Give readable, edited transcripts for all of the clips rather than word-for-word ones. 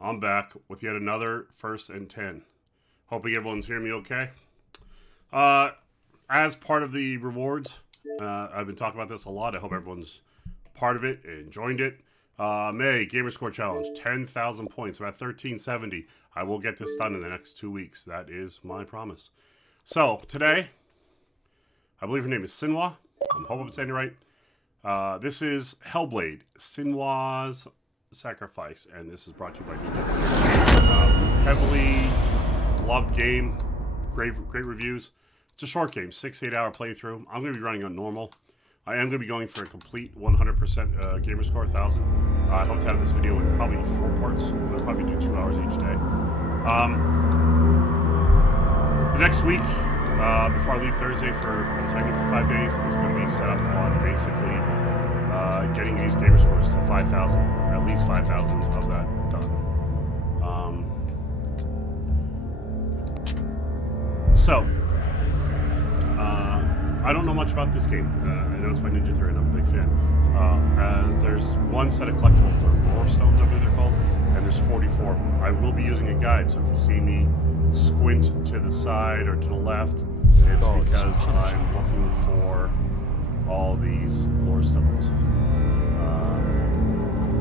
I'm back with yet another first and 10. Hoping everyone's hearing me okay. Uh, as part of the rewards, I've been talking about this a lot. I hope everyone's part of it and joined it. May Gamerscore Challenge, 10,000 points. I'm at 1370. I will get this done in the next 2 weeks. That is my promise. So today, I believe her name is Senua. I hope I'm saying it right. This is Hellblade, Senua's Sacrifice, and this is brought to you by Ninja. Heavily loved game, great reviews. It's a short game, 6 to 8 hour playthrough. I'm going to be running on normal. I am going to be going for a complete 100% gamer score 1000. I hope to have this video in probably 4 parts. I'll probably do 2 hours each day. The next week, before I leave Thursday for Pennsylvania for 5 days, is going to be set up on basically getting these gamer scores to 5,000, at least 5,000 of that done. I don't know much about this game. I know it's by Ninja Theory and I'm a big fan. There's one set of collectibles, or lore stones, I believe they're called, and there's 44. I will be using a guide, so if you see me squint to the side or to the left, it's because I'm looking for all these lore stones.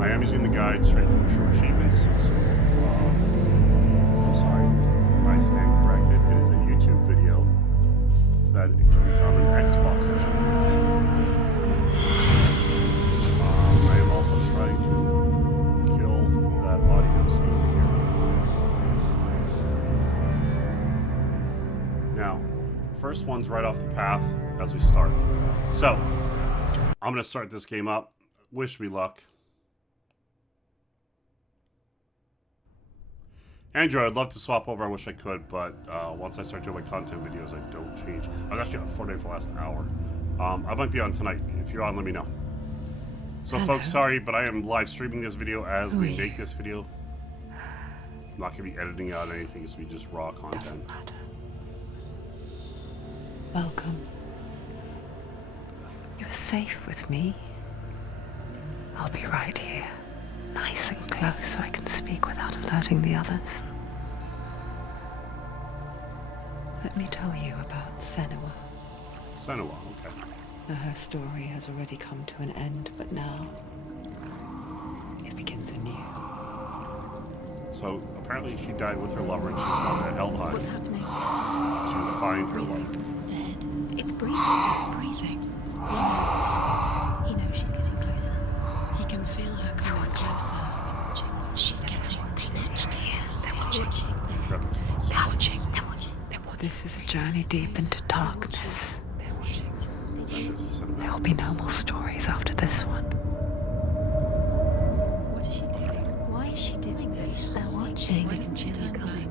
I am using the guide straight from True Achievements, so I'm sorry, I stand corrected. It is a YouTube video that can be found in Xbox Achievements. I am also trying to kill that audio so you can hear me. Now, first one's right off the path as we start. So, I'm going to start this game up. Wish me luck. Andrew, I'd love to swap over. I wish I could, but once I start doing my content videos, I don't change. I was actually on Fortnite for the last hour. I might be on tonight. If you're on, let me know. So, folks, sorry, but I am live streaming this video as we make this video. I'm not going to be editing out anything. It's going to be just raw content. Doesn't matter. Welcome. You're safe with me. I'll be right here. Nice and close so I can speak without alerting the others. Let me tell you about Senua. Senua, okay. Now, her story has already come to an end, but now it begins anew. So apparently she died with her lover and she's gone to Hellblade. What's happening? To find her lover. Dead. It's breathing. It's breathing. Yeah. He knows she's getting closer. He can feel her coming closer. She's getting This is a journey deep into darkness. There will be no more stories after this one. What is she doing? Why is she doing this? They're watching. Why doesn't she turn coming?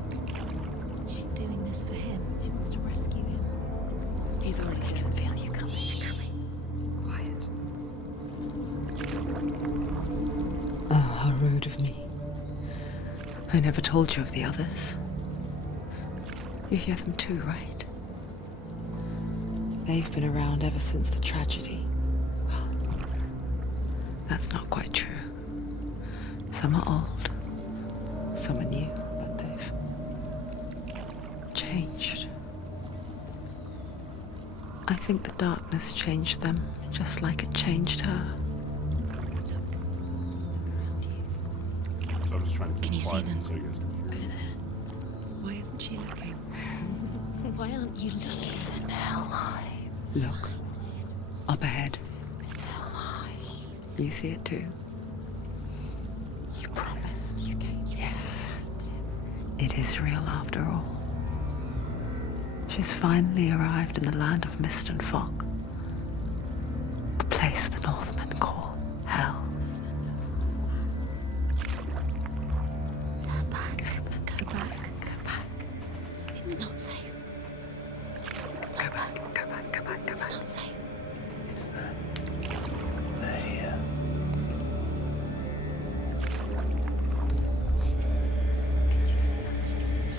She's doing this for him. She wants to rescue him. He's already dead. I can feel you coming. Quiet. Oh, how rude of me. I never told you of the others. You hear them too, right? They've been around ever since the tragedy. Well, that's not quite true. Some are old, some are new, but they've changed. I think the darkness changed them, just like it changed her. So I'm just trying to Can you see them? So you guys can hear. Over there. Why isn't she looking? Why aren't you looking? He's in Hellblade. Look, up ahead. You see it too? You promised you gave me. Yes. It is real after all. She's finally arrived in the land of mist and fog. The place the Northmen call Hell. Turn back. Go back. Go back. It's not safe. Go back. Go back. Go back. Go back. It's not safe. It's them. They're here. Can you see them? They can see you.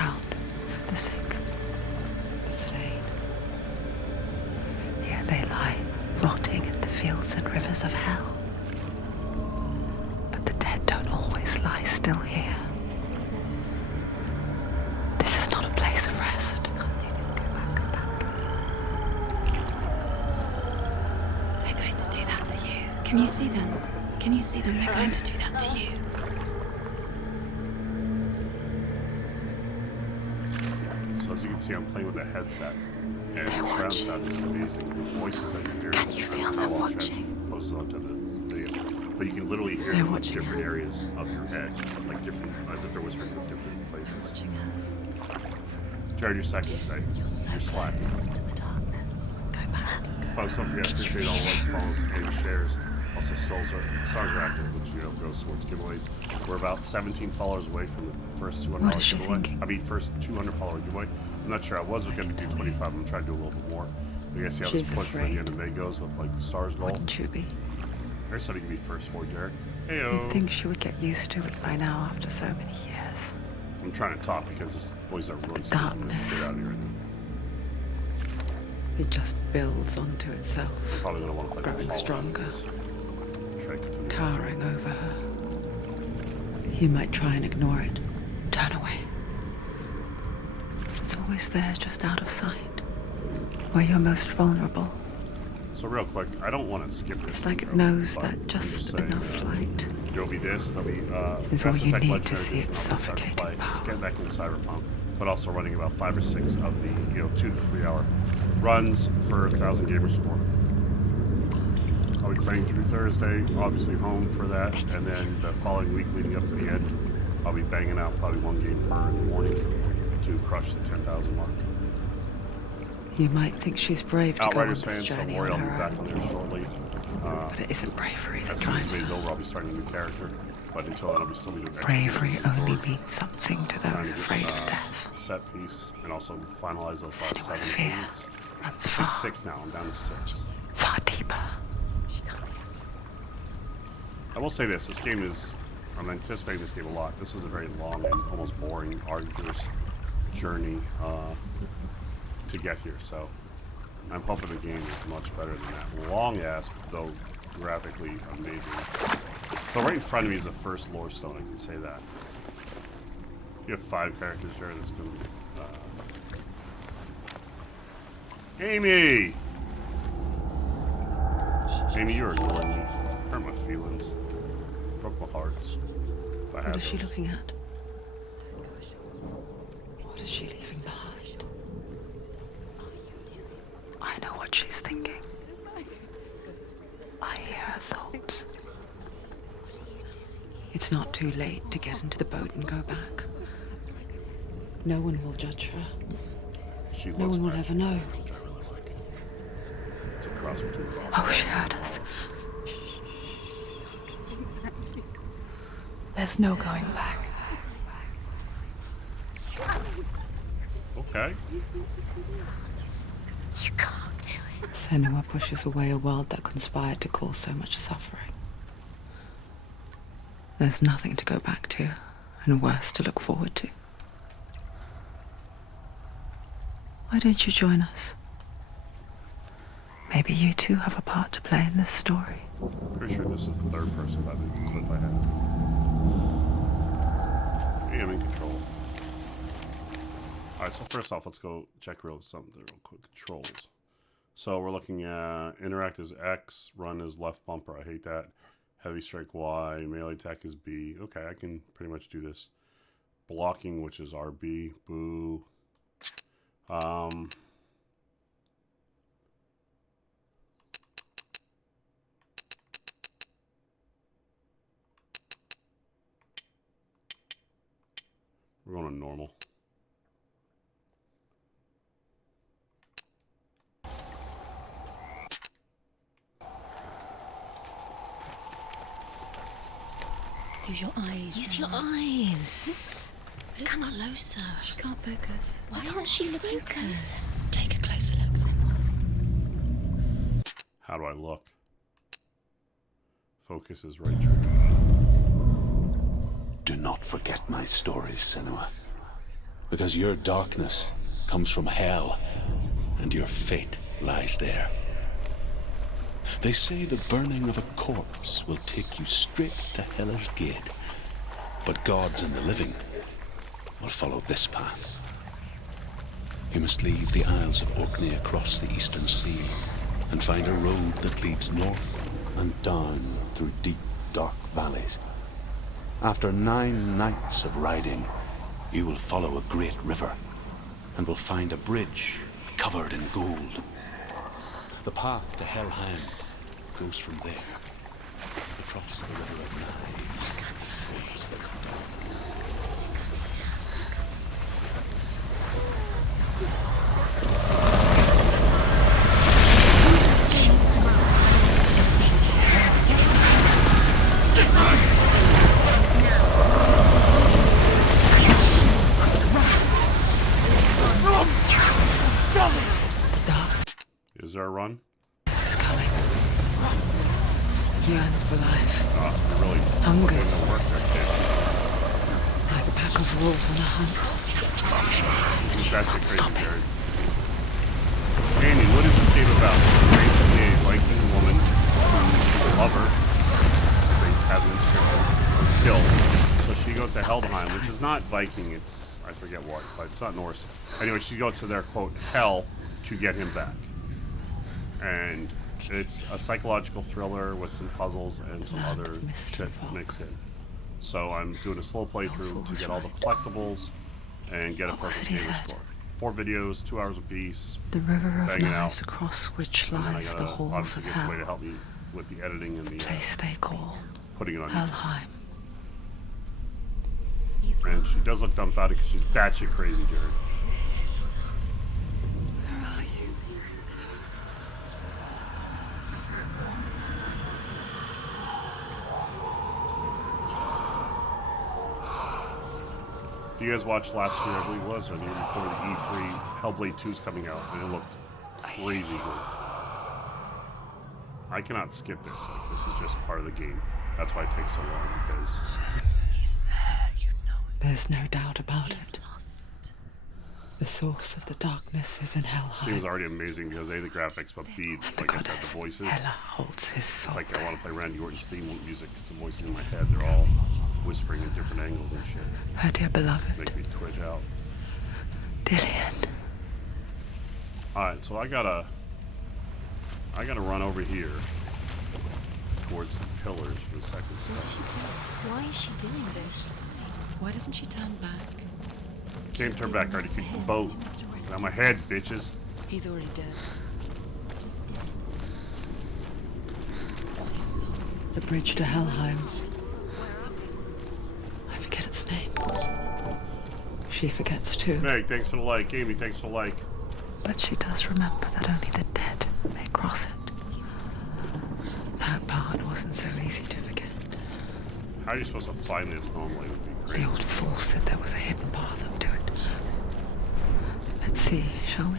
drowned, the sick, the slain. Here they lie, rotting in the fields and rivers of hell. But the dead don't always lie still here. You see them? This is not a place of rest. You can't do this. Go back, go back. They're going to do that to you. Can you see them? Can you see them? They're going to do that to you. So as you can see, I'm playing with a headset, and the surround sound is amazing. The voices that you hear. Can you feel them watching? Posted onto the video, but you can literally hear They're them in watching different areas of your head, like different, as if they're whispering from different places. Watching her. Jared, you're second today. You're so You're slack. close to the darkness. Go back. Folks, don't forget, appreciate all the follows and shares. Also, stars are active, which goes towards giveaways. We're about 17 followers away from the first $200 What is she giveaway. thinking? I mean, first 200 follower giveaway. I'm not sure. I was going to do 25. I'm trying to do a little bit more. But you see how this She's push for the afraid. end of May goes with like the stars goal. Wouldn't you be? There's something to be first for, Jared. You'd Heyo. think she would get used to it by now after so many years. I'm trying to talk because this boys are really The darkness. Get out of here. It just builds onto itself, I'm probably going to want to play growing Hollow stronger, after this. Try to continue. towering over her. You might try and ignore it, turn away. It's always there, just out of sight, where you're most vulnerable. So real quick, I don't want to skip this. It's like it intro, knows but that I'm just saying, enough light There'll be this, there'll be is all Mass you Effect need Legendary to see Edition its I'll start to suffocating play. Just power. get back into Cyberpunk, but also running about 5 or 6 of the 2 to 3 hour runs for 1,000 gamer score. I'll be playing through Thursday, obviously home for that, and then the following week leading up to the end, I'll be banging out probably 1 game per in the morning to crush the 10,000 mark. You might think she's brave to go on Outriders this fans, don't journey worry, on I'll be her back own. on there shortly. But it isn't bravery that As soon as drives May's her. over, I'll be starting a new character. But until then, I'll be still be doing Bravery extra only George, means something to trying those to get, afraid of death. set piece and also finalize those last Senua's 7 fear games. runs I far, think 6 now. I'm down to 6. far deeper. She can't. I will say this: this game is. I'm anticipating this game a lot. This is a very long and almost boring, arduous journey to get here. So I'm hoping the game is much better than that. Long ass, though graphically amazing. So right in front of me is the first lore stone. I can say that. You have 5 characters here. That's going to. Amy! Amy, you're annoying me. Hurt my feelings. Broke my hearts. If I What had is she those. looking at? What is she leaving behind? I know what she's thinking. I hear her thoughts. What are you doing? It's not too late to get into the boat and go back. No one will judge her. She No looks one will bad. ever know. Which I really like. It's a cross between both. Oh, she heard us. There's no going back. Okay. You can't do it. Senua pushes away a world that conspired to cause so much suffering. There's nothing to go back to, and worse to look forward to. Why don't you join us? Maybe you too have a part to play in this story. Pretty sure this is the 3rd person by the clip I had. Hey, I'm in control. Alright, so first off, let's go check something real quick. Controls. So we're looking at interact is X, run is left bumper. I hate that. Heavy strike Y, melee attack is B. Okay, I can pretty much do this. Blocking, which is RB. Boo. We're going to normal. Use your eyes. Use your eyes. Come closer. She can't focus. Why can't she focus? Take a closer look, Senua. How do I look? Focus is right trigger. Do not forget my stories, Senua. Because your darkness comes from hell, and your fate lies there. They say the burning of a corpse will take you straight to Hela's gate, but gods and the living will follow this path. You must leave the Isles of Orkney across the eastern sea and find a road that leads north and down through deep, dark valleys. After 9 nights of riding, you will follow a great river and will find a bridge covered in gold. The path to Helheim goes from there, across the river of Knives. Is there a run? It's coming. Yearns for life. You're really Hungry. putting in the work there, kid. Like a pack of wolves on a hunt. You drive me crazy, Stop it. Jared. Andy, what is this game about? It's basically a Viking woman whose lover, they have been was killed. So she goes to Helheim, which is not Viking, it's, I forget what, but it's not Norse. Anyway, she goes to their, quote, hell to get him back. And it's a psychological thriller with some puzzles and some other shit mixed in. So I'm doing a slow playthrough to get all the collectibles and get a perfect gamer score. 4 videos, 2 hours apiece. The river of banging knives out. across which And then I lies the gotta halls obviously of get somebody to hell. help me with the editing and the Place they call putting it on YouTube. Helheim. And she does look dumbfounded because she's batshit crazy, Jared. Where are you? You guys watched last year, I believe it was, or the year before, the E3, Hellblade 2 is coming out, and it looked crazy good. I cannot skip this. Like, this is just part of the game. That's why it takes so long, because He's there, you know it. There's no doubt about He's it. lost. The source of the darkness is in this game Helheim. is already amazing because A, the graphics, but B, And the like I said, goddess the voices. Hela holds his It's soul. like I want to play Randy Orton's theme music because the voices in my head, they're all whispering in different angles and shit. Her dear beloved, Make me twitch out. Dillian. Alright, so I gotta run over here towards the pillars for the second What is step. she doing? Why is she doing this? Why doesn't she turn back? Can't turn back, I already kicked the boat. Get out my head, bitches. He's already dead. The bridge to Helheim. I forget its name. She forgets too. Meg, thanks for the like. Amy, thanks for the like. But she does remember that only the dead may cross it. That part wasn't so easy to forget. How are you supposed to find this normally? It would be great. The old fool said there was a hidden path up to it. Let's see, shall we?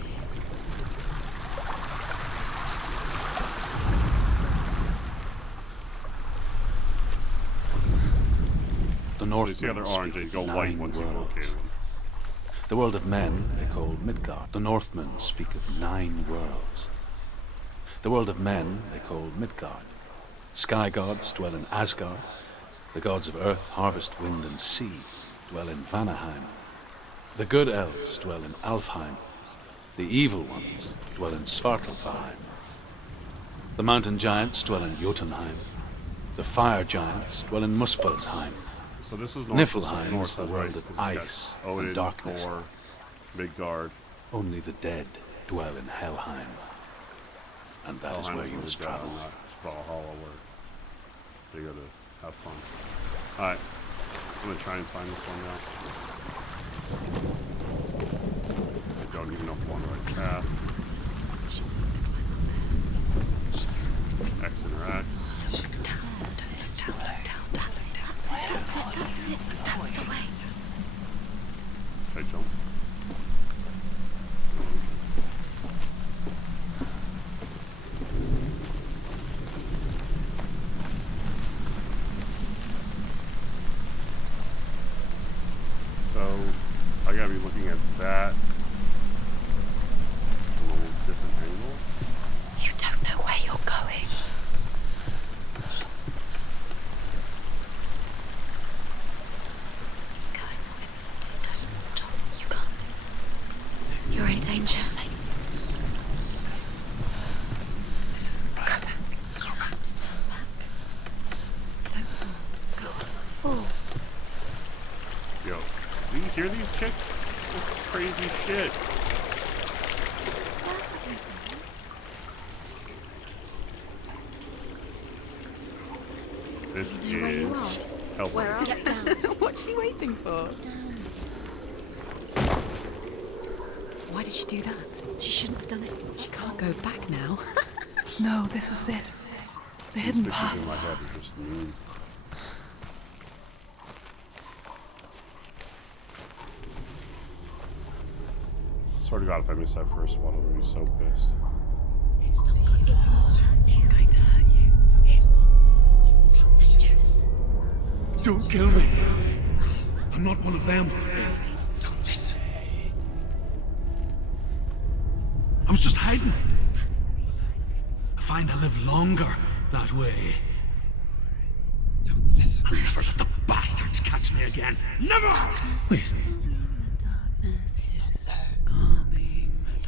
The So you see how Northmen they're orange, speak they of go white 9 once you worlds. locate them. The world of men they call Midgard. The Northmen speak of 9 worlds. The world of men they call Midgard. Sky gods dwell in Asgard. The gods of earth, harvest, wind, and sea dwell in Vanaheim. The good elves dwell in Alfheim. The evil ones dwell in Svartalfheim. The mountain giants dwell in Jotunheim. The fire giants dwell in Muspelheim. So this is North. Niflheim North is the that's world right, of 'cause it's got ice Odin, and darkness. Thor, Midgard. Only the dead dwell in Helheim. And that is Valheim where you where must they go, travel. not Valhalla where they go to have fun. Alright, I'm gonna try and find this one now. I don't even know if I'm on the right path. She wants to climb up X and X. there. She's down. That's it. That's the way. Should I jump? So, I gotta be looking that. A little different angle. You don't know where you're going. Keep going, whatever you do, don't stop. You can't. You're in danger. This isn't right. Go back. You have to turn back. Don't fall. Go on. Fall. Yo, do you hear these chicks? This is crazy shit. This Do you know where you is are? Hellblade. Where are we? Down. What's she waiting for? Down. Why did she do that? She shouldn't have done it. She can't go back now. No, this is it. The hidden Pictures path. in my head are just mean. Swear to God, if I miss that first one, I'm gonna be so pissed. It's not good. It will hurt. He's going to hurt you. It's dangerous. Don't kill me. I'm not one of them. Don't listen. I was just hiding. I find I live longer that way. Don't listen. I'll never let the bastards catch me again. Never! Wait.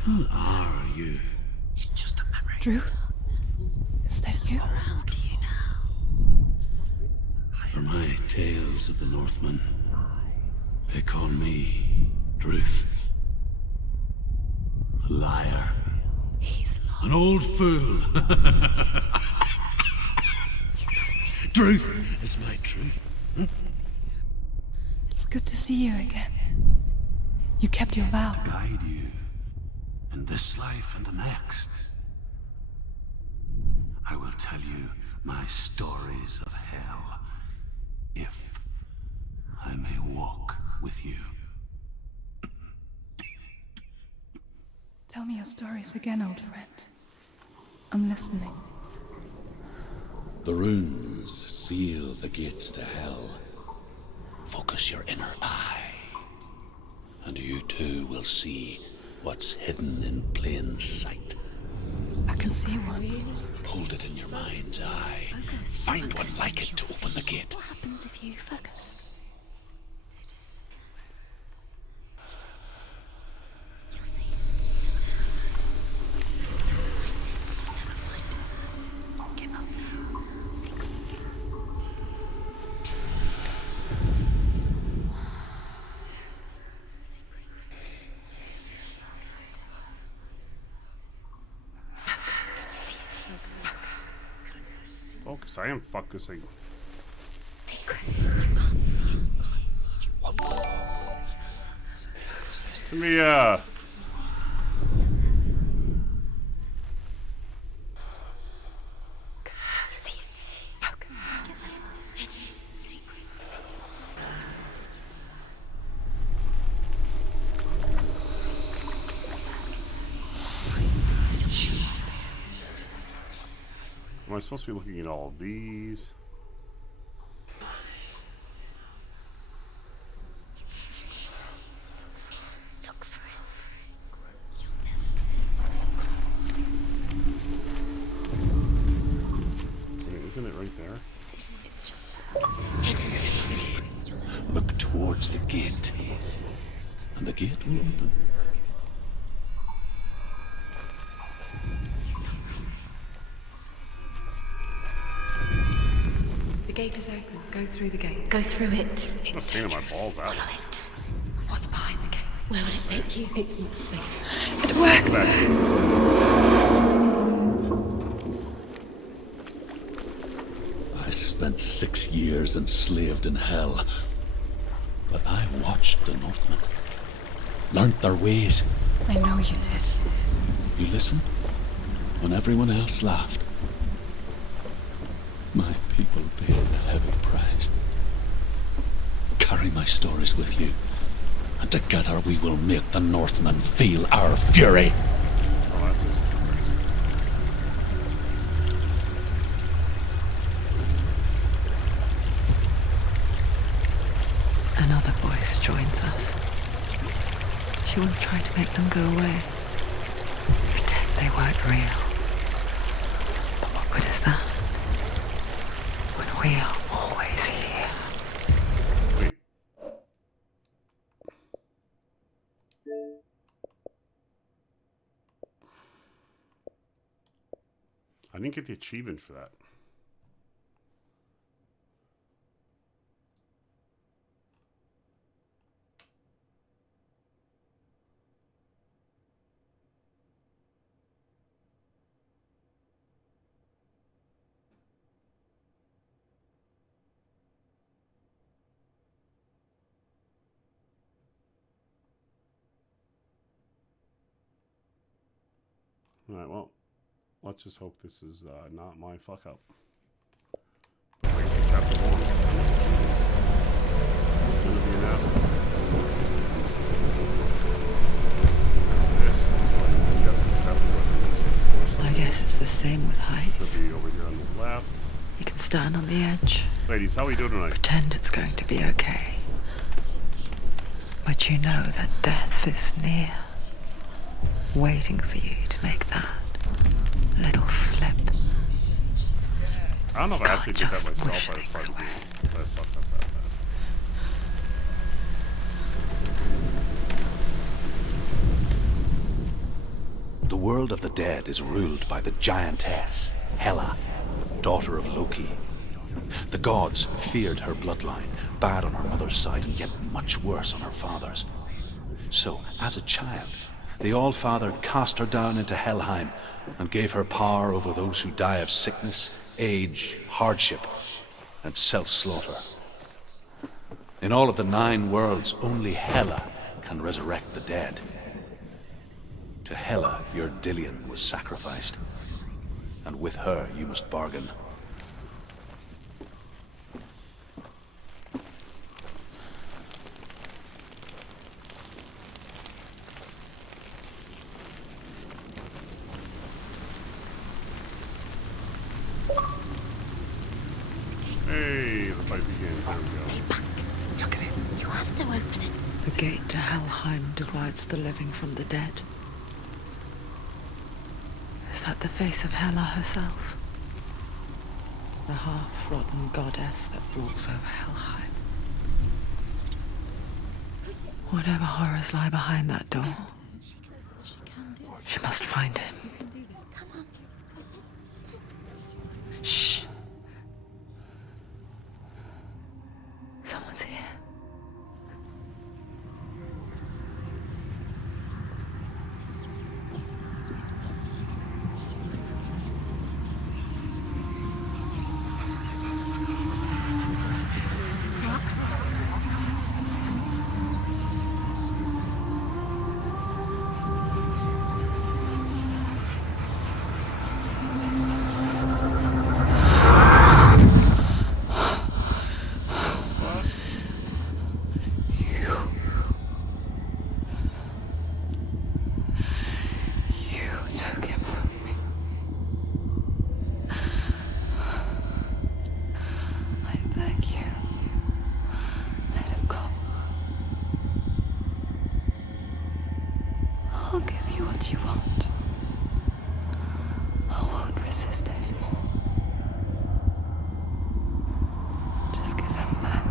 Who are you? It's just a memory. Drew? Is that you? Around you now. For my tales of the Northmen, they call me Druth. A liar. He's lost. An old fool. Druth is my truth. It's good to see you again. You kept your vow. Guide you in this life and the next. I will tell you my stories of hell, if I may walk with you. Tell me your stories again, old friend. I'm listening. The runes seal the gates to hell. Focus your inner eye, and you too will see what's hidden in plain sight. I can see one. Really? Hold it in your mind's eye. Focus. Find Focus one like and it to you'll open the see. gate. What happens if you focus? You'll see it. Never find it. Give up now. It's a secret. It's a secret. Focus. I am focusing. Secret. You can't see it. Let me, See it. Focus. It is a secret. am I supposed to be looking at all of these? Look for it. I mean, isn't it right there? It's just hidden. It's secret. Look towards the gate, and the gate will open. He's not right. The gate is open. Go through the gate. Go through it. I'm not painting my balls out. Follow it. What's behind the gate? Where will it take you? It's not safe. It worked. Back. I spent 6 years enslaved in hell, but I watched the Northmen, learnt their ways. I know you did. You listened when everyone else laughed. My people paid a heavy price. Carry my stories with you, and together we will make the Northmen feel our fury. Oh, that's just Another voice joins us. She was trying to make them go away. Pretend they weren't real. But what good is that? When we are always here. Wait. I didn't get the achievement for that. Alright, well, let's just hope this is not my fuck up. But I get to chapter 1. It's gonna be an asshole. This is like, you got this chapter 1. I guess it's the same with height. Should be over here on the left. You can stand on the edge. Ladies, how are we doing tonight? Pretend it's going to be okay. But you know that death is near. Waiting for you to make that little slip. I don't know if I actually did that myself. I was part of the game. I fucked up that bad. The world of the dead is ruled by the giantess, Hela, daughter of Loki. The gods feared her bloodline, bad on her mother's side and yet much worse on her father's. So, as a child, the All-Father cast her down into Helheim and gave her power over those who die of sickness, age, hardship, and self-slaughter. In all of the 9 worlds, only Hela can resurrect the dead. To Hela, your Dillion was sacrificed, and with her you must bargain. Hey, the fight begins. There we Stay go. back. Look at it. You have to open it. The gate to Helheim divides the living from the dead. Is that the face of Hela herself? The half-rotten goddess that walks over Helheim. Whatever horrors lie behind that door, she must find him. Shh. Someone's here. Took him from me. I beg you, let him go. I'll give you what you want. I won't resist anymore. Just give him back.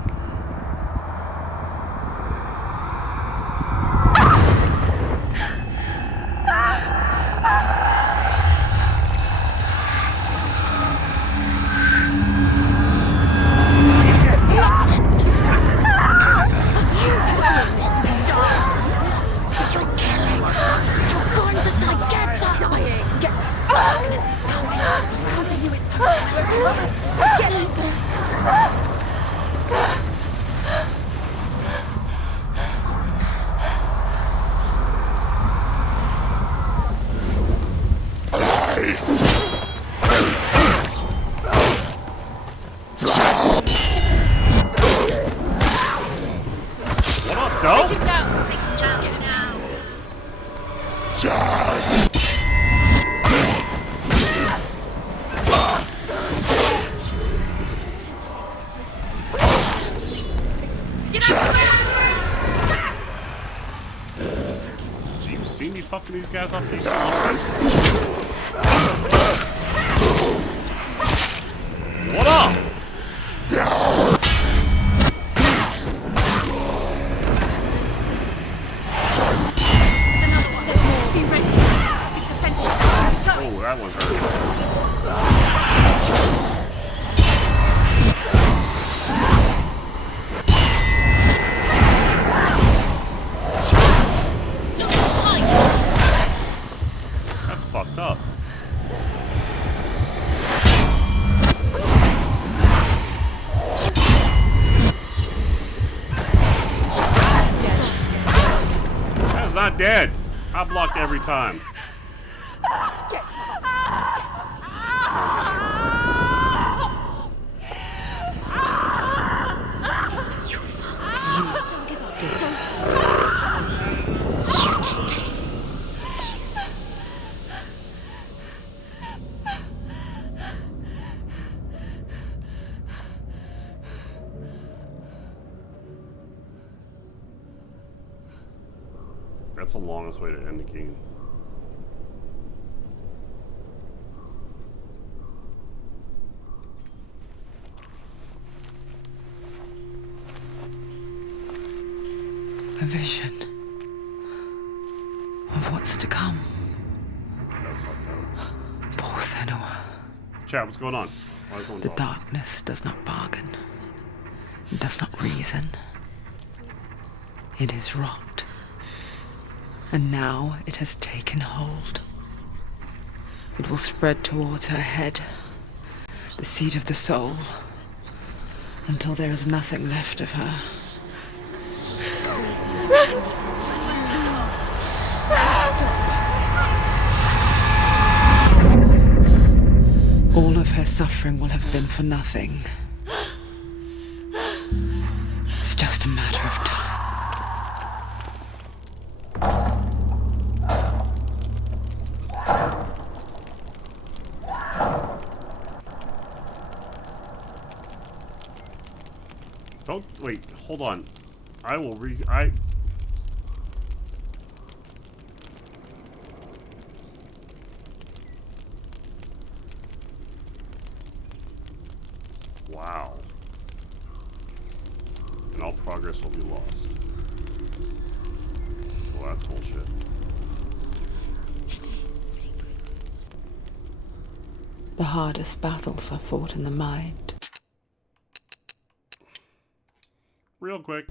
see me fucking these guys up? These what up? Be ready. It's offensive. Oh, that one hurt. That's fucked up. That's not dead. I blocked every time. Don't give up. Don't. You did this. That's the longest way to end the game. A vision of what's to come. That's fucked up. Poor Senua. Chat, what's going on? Why is no one The talking? darkness does not bargain. It does not reason. It is rot. And now it has taken hold. It will spread towards her head, the seat of the soul, until there is nothing left of her. All of her suffering will have been for nothing. It's just a matter of time. Don't wait. Hold on. I will Wow. And all progress will be lost. Well, that's bullshit. The hardest battles are fought in the mind. Real quick.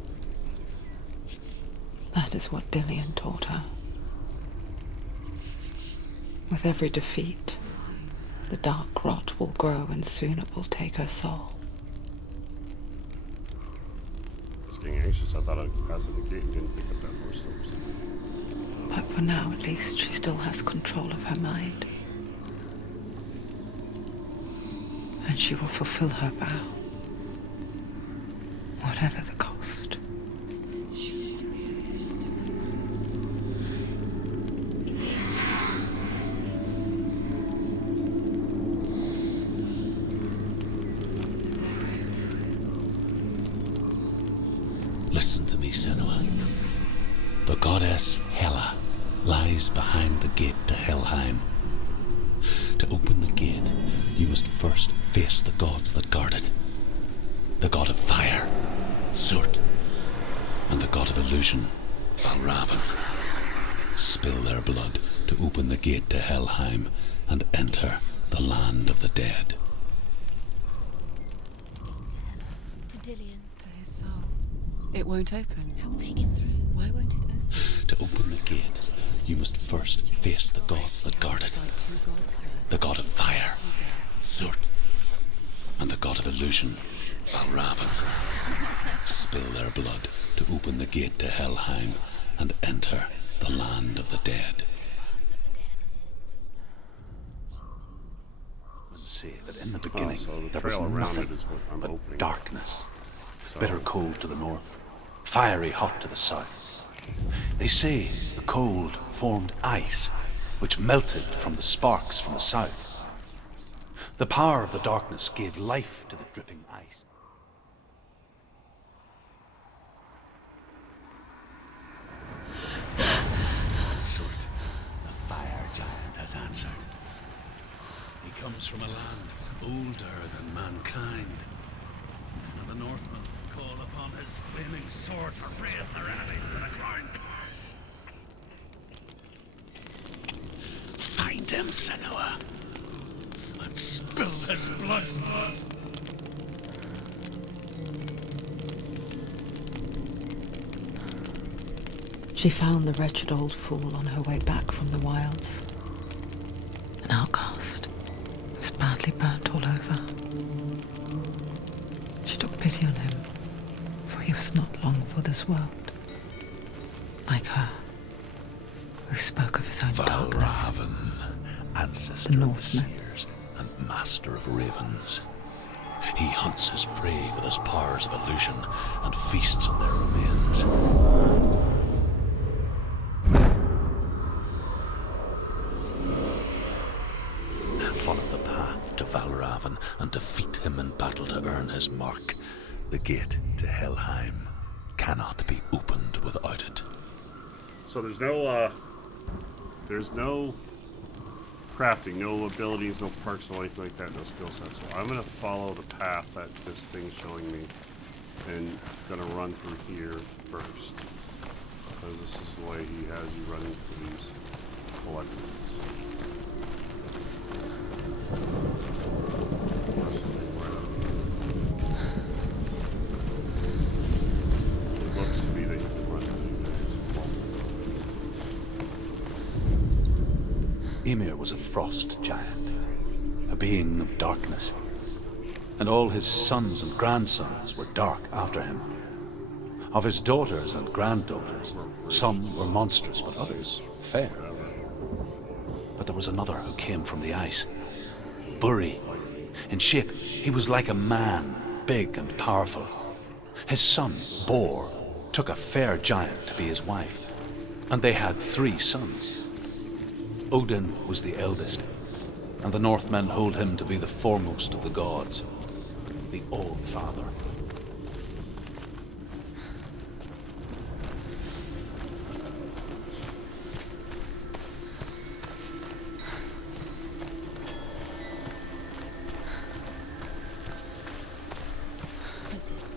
That is what Dillian taught her. With every defeat, the dark rot will grow and soon it will take her soul. It's getting anxious. I thought I'd pass the gate and didn't pick up that more steps. But for now, at least, she still has control of her mind. And she will fulfill her vow, whatever the cost. Listen to me, Senua. The goddess Hela lies behind the gate to Helheim. To open the gate, you must first face the gods that guard it. The god of fire, Surt, and the god of illusion, Valravan. Spill their blood to open the gate to Helheim and enter the land of the dead. To Dillian. To his soul. It won't open. How will she get through? Why won't it open? To open the gate, you must first face the gods that guard it. Fight two gods first. The god of fire, Surt, and the god of illusion, Valravan. Spill their blood to open the gate to Helheim and enter the land of the dead. Say that in the beginning so the there was trail around nothing it is what I'm but opening. darkness. So- Bitter cold to the north, fiery hot to the south. They say the cold formed ice, which melted from the sparks from the south. The power of the darkness gave life to the dripping ice. Surt comes from a land older than mankind. And the Northmen call upon his flaming sword to raise their enemies to the ground. Find him, Senua, and spill his blood. She found the wretched old fool on her way back from the wilds. An outcast who was badly burnt all over. She took pity on him, for he was not long for this world. Like her, who spoke of his own darkness. Valravan, ancestor of the seers and master of ravens. He hunts his prey with his powers of illusion and feasts on their remains. Follow the path to Valravan and defeat him in battle to earn his mark. The gate to Helheim cannot be opened without it. So there's no crafting, no abilities, no perks, or anything like that, no skill sets. So I'm gonna follow the path that this thing's showing me, and gonna run through here first, because this is the way he has you running through these collectibles. It looks to be that you can run through these. Ymir was a frost giant, a being of darkness, and all his sons and grandsons were dark after him. Of his daughters and granddaughters, some were monstrous, but others fair. But there was another who came from the ice. Buri. In shape, he was like a man, big and powerful. His son, Bor, took a fair giant to be his wife, and they had 3 sons. Odin was the eldest, and the Northmen hold him to be the foremost of the gods, the All-Father.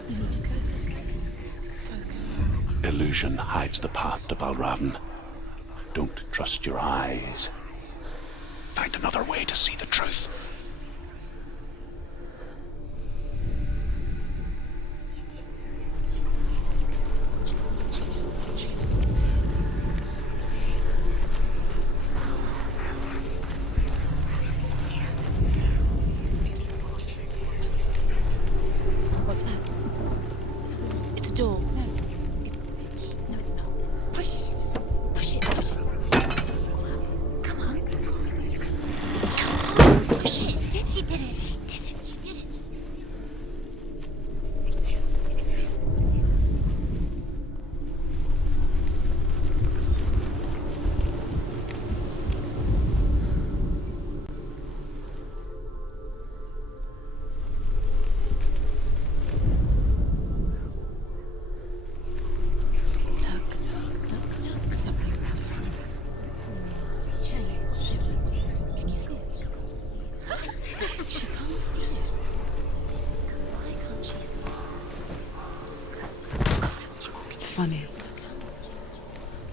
You need to focus. Focus. Illusion hides the path to Valravan. Don't trust your eyes. Find another way to see the truth. What's that? It's a door. No, it's not. Push it. Push it. Push it. Come on. Push it. She did it. She did it. She did it. Look. Something was different. Can you see it? She can't see it. Why can't she see it? It's funny.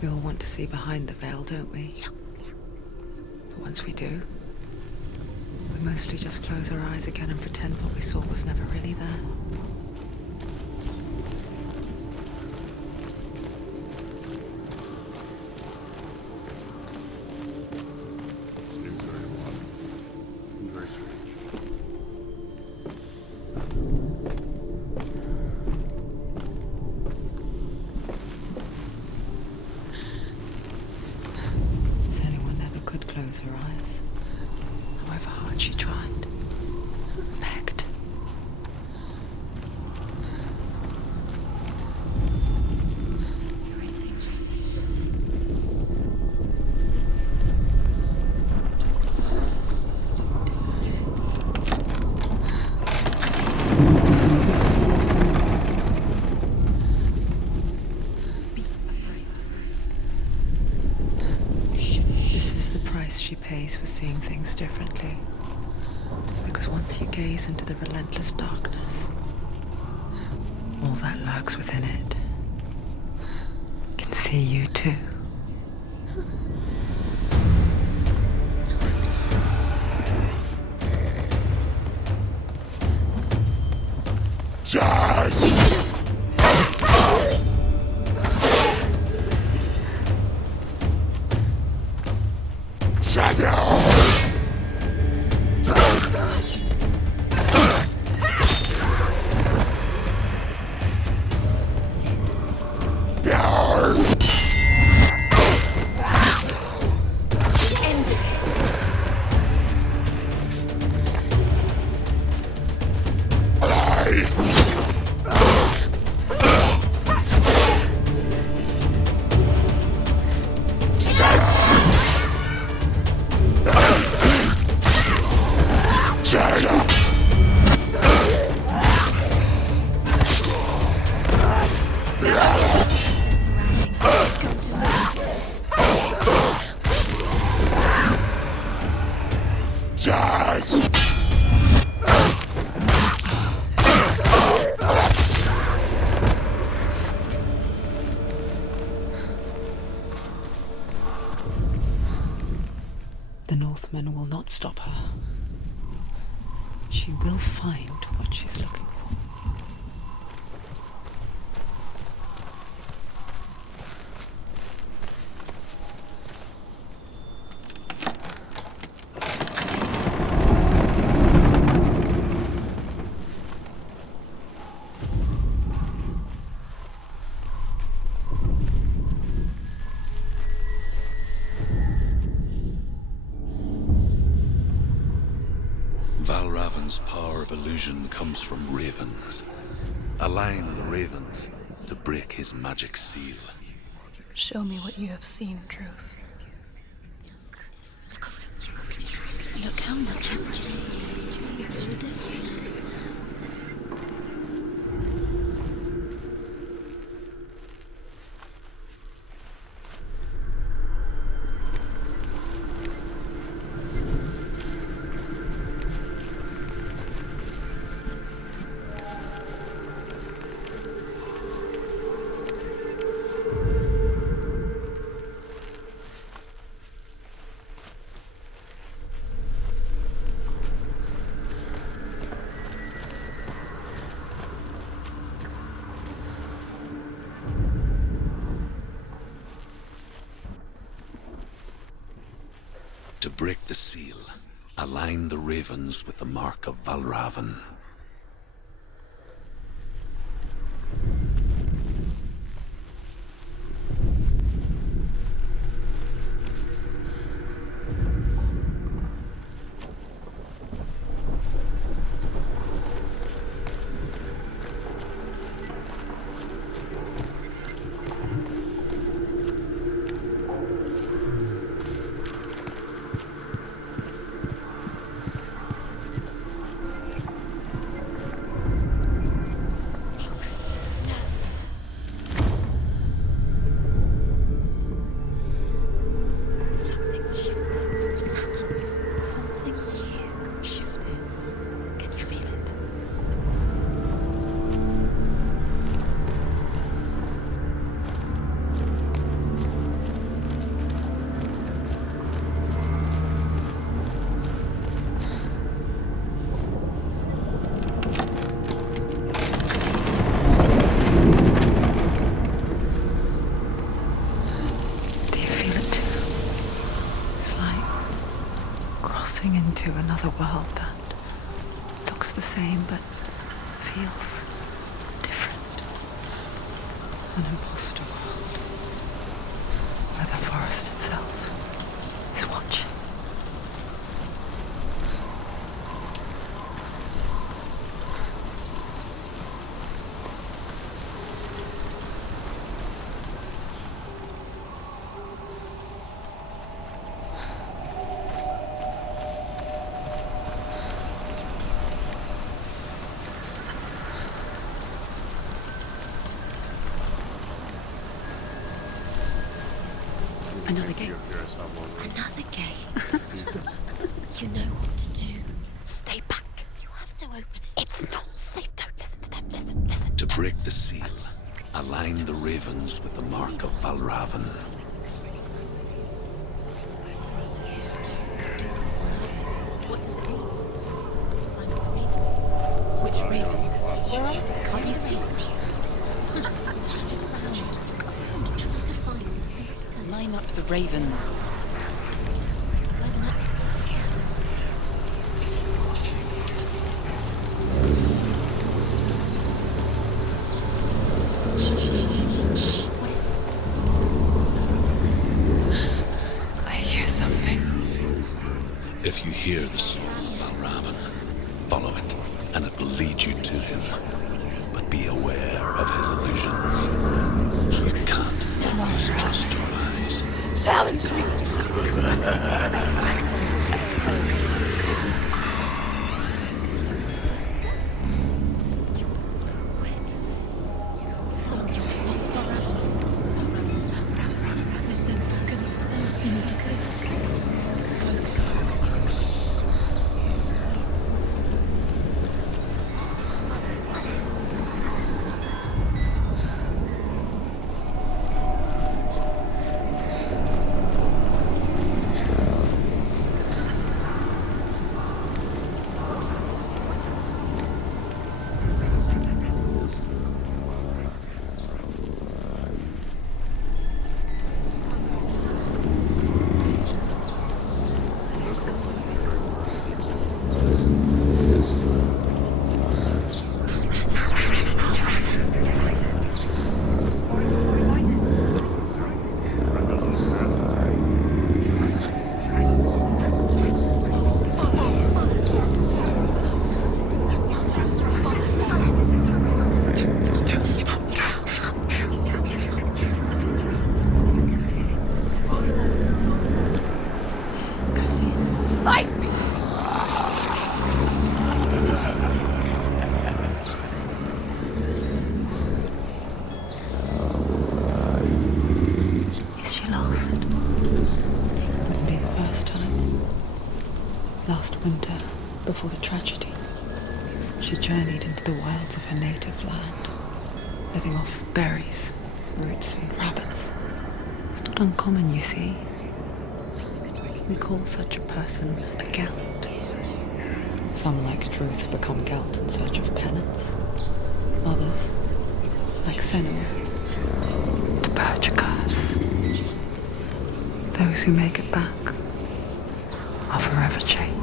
We all want to see behind the veil, don't we? But once we do, we mostly just close our eyes again and pretend what we saw was never really there. Seems very odd. Very strange. Senua never could close her eyes, however hard she tried, begged. You're into things. Be afraid. This is the price she pays for seeing things differently. Because once you gaze into the relentless darkness, all that lurks within it can see you too. The Northmen will not stop her. She will find what she's looking for. Valravan's power of illusion comes from ravens. Align the ravens to break his magic seal. Show me what you have seen, Truth. Look how much it's changed. To break the seal, align the ravens with the mark of Valravan. Something's shifted. Something's happened. Something you shifted. Can you feel it? Do you feel it too? It's like crossing into another world that looks the same but feels different. An imposter world where the forest itself is watching. Another gate. Another gate. You know what to do. Stay The seal. Align the ravens with the mark of Valravan. What does it mean? Which ravens? Where are they? Can't you see them, she asked. Line up the ravens. I hear something. If you hear the song of Valravan, follow it, and it will lead you to him. But be aware of his illusions. You can't always trust your eyes. Silence me. Listen, focus. Focus. Is she lost? Wouldn't be the first time. Last winter, before the tragedy, she journeyed into the wilds of her native land, living off berries, roots, and rabbits. It's not uncommon, you see. We call such a person a Gelt. Some, like Truth, become Gelt in search of penance. Others, like Senua, to purge a curse. Those who make it back are forever changed.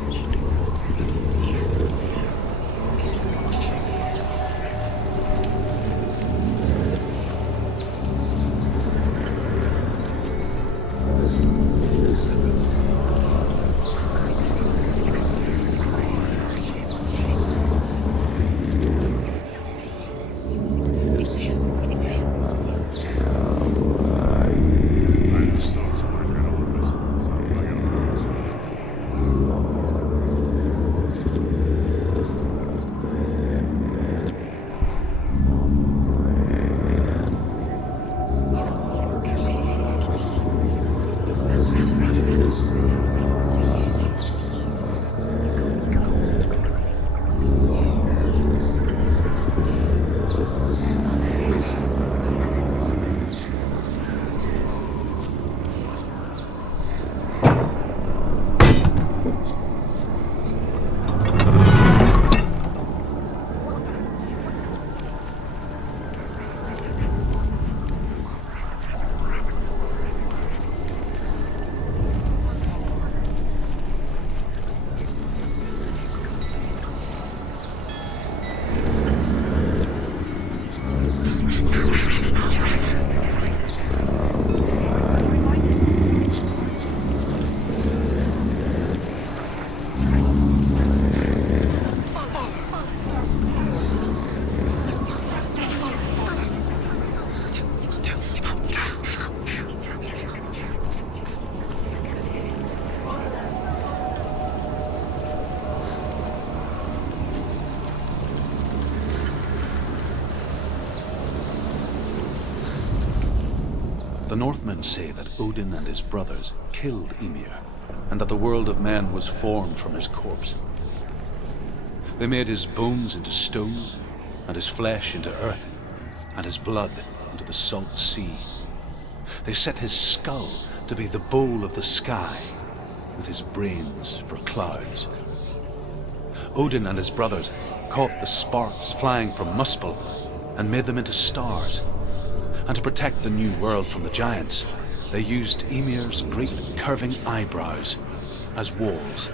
The Northmen say that Odin and his brothers killed Ymir, and that the world of men was formed from his corpse. They made his bones into stone, and his flesh into earth, and his blood into the salt sea. They set his skull to be the bowl of the sky, with his brains for clouds. Odin and his brothers caught the sparks flying from Muspel and made them into stars. And to protect the new world from the giants, they used Ymir's great curving eyebrows as walls.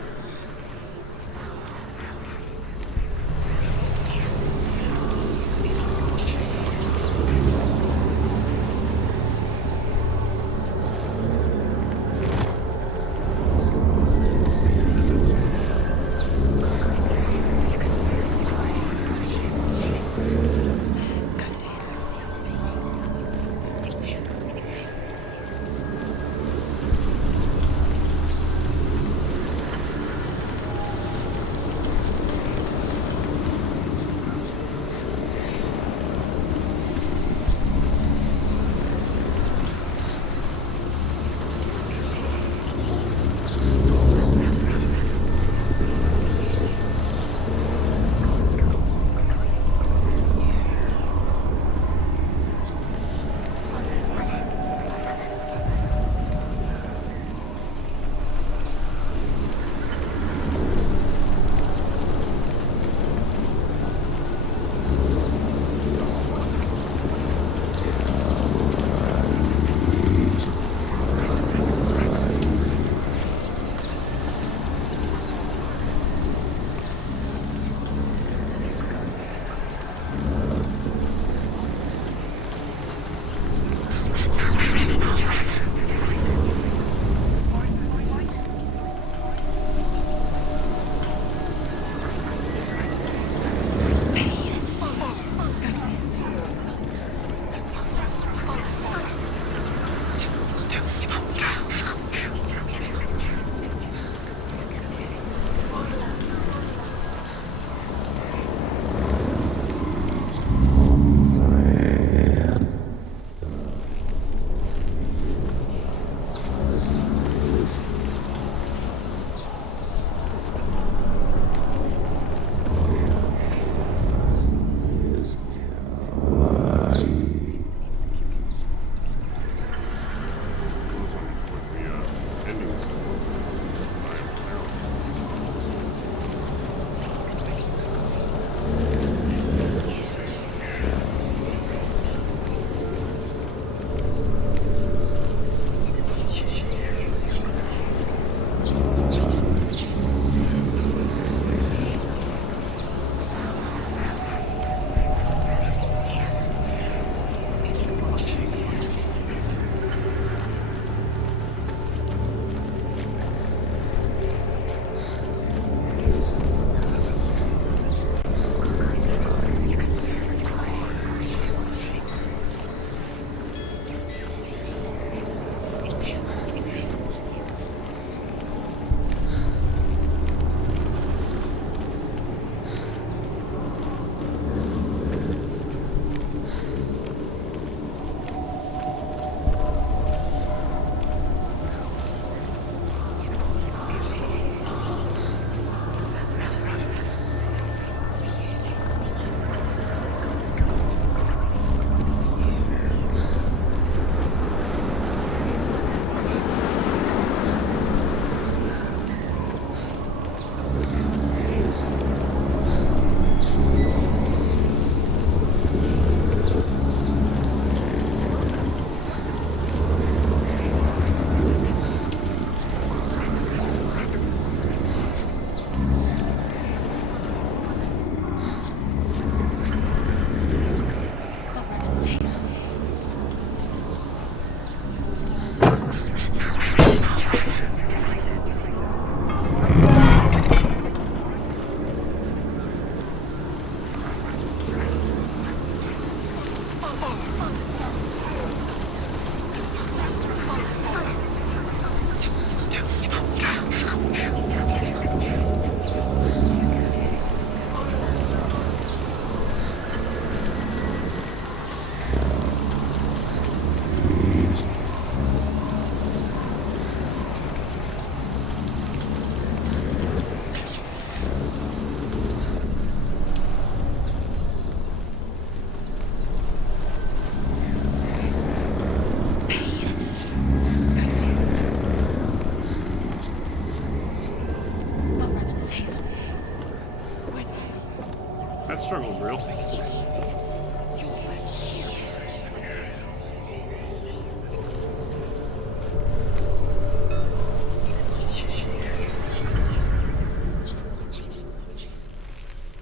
struggle's real.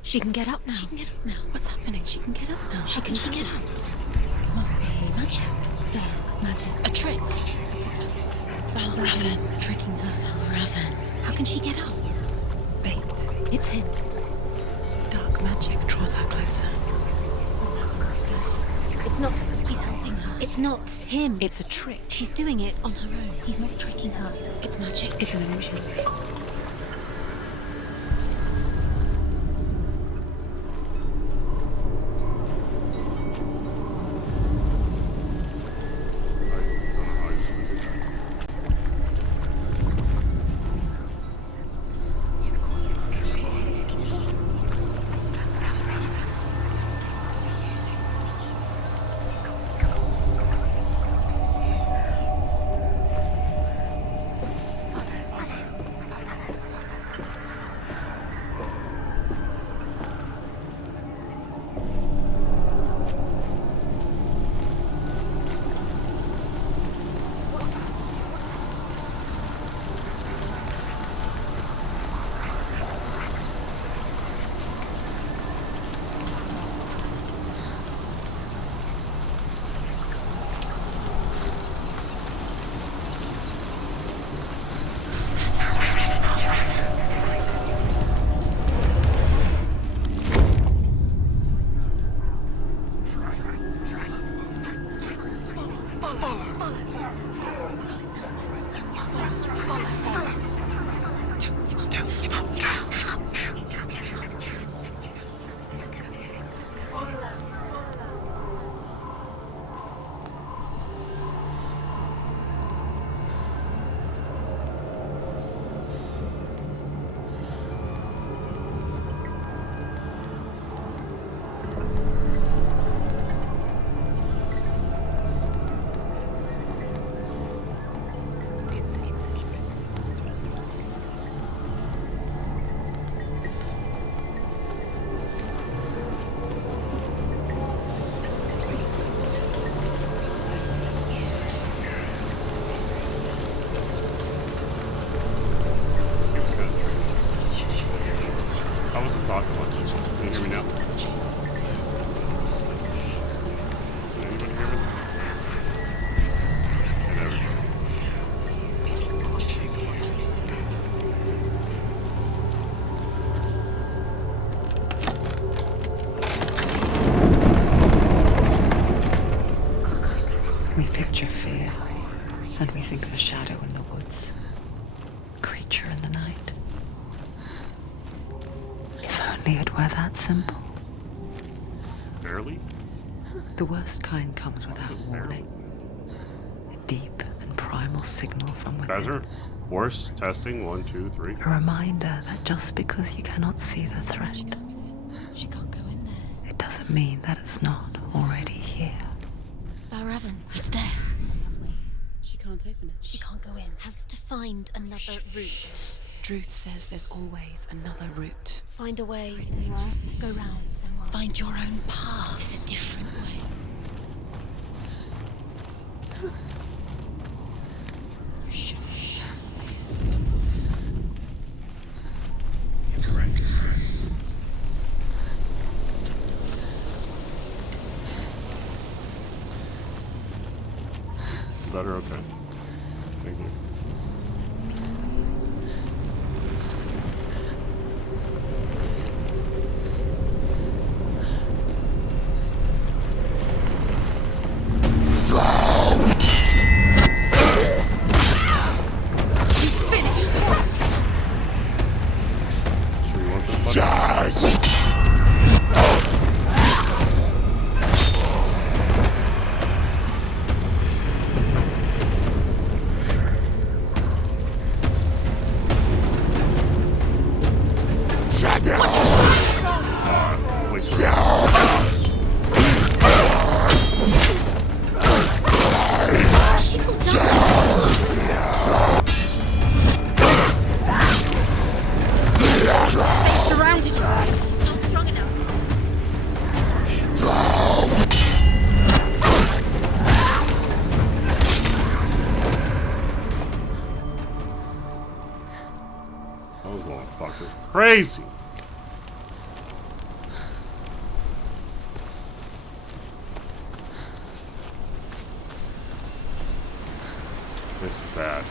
She can get up now. She can get up now. What's happening? She can get up now. How can she get out? It must be magic. Dark magic. A trick. Raven tricking her. Raven. How can she get out? Bait. It's him. Dark magic draws her closer. It's not. He's helping her. It's not him. It's a trick. She's doing it on her own. He's not tricking her. It's magic. It's an illusion. We picture fear, and we think of a shadow in the woods, creature in the night. If only it were that simple. Barely? The worst kind comes without warning. A deep and primal signal from within. Desert? Worse? Testing? 1, 2, 3. A reminder that just because you cannot see the threat, She can't go in there. it doesn't mean that it's not already here. Raven, he's there. She can't open it. She can't go in. Has to find another route. Truth says there's always another route. Find a way, Senua. Go round, Senua. Find your own path. There's a different way. Shh. Better, okay. Thank you. Sure you want this button? Wait, Surrounded you. Not strong enough. motherfuckers. Crazy! This is bad.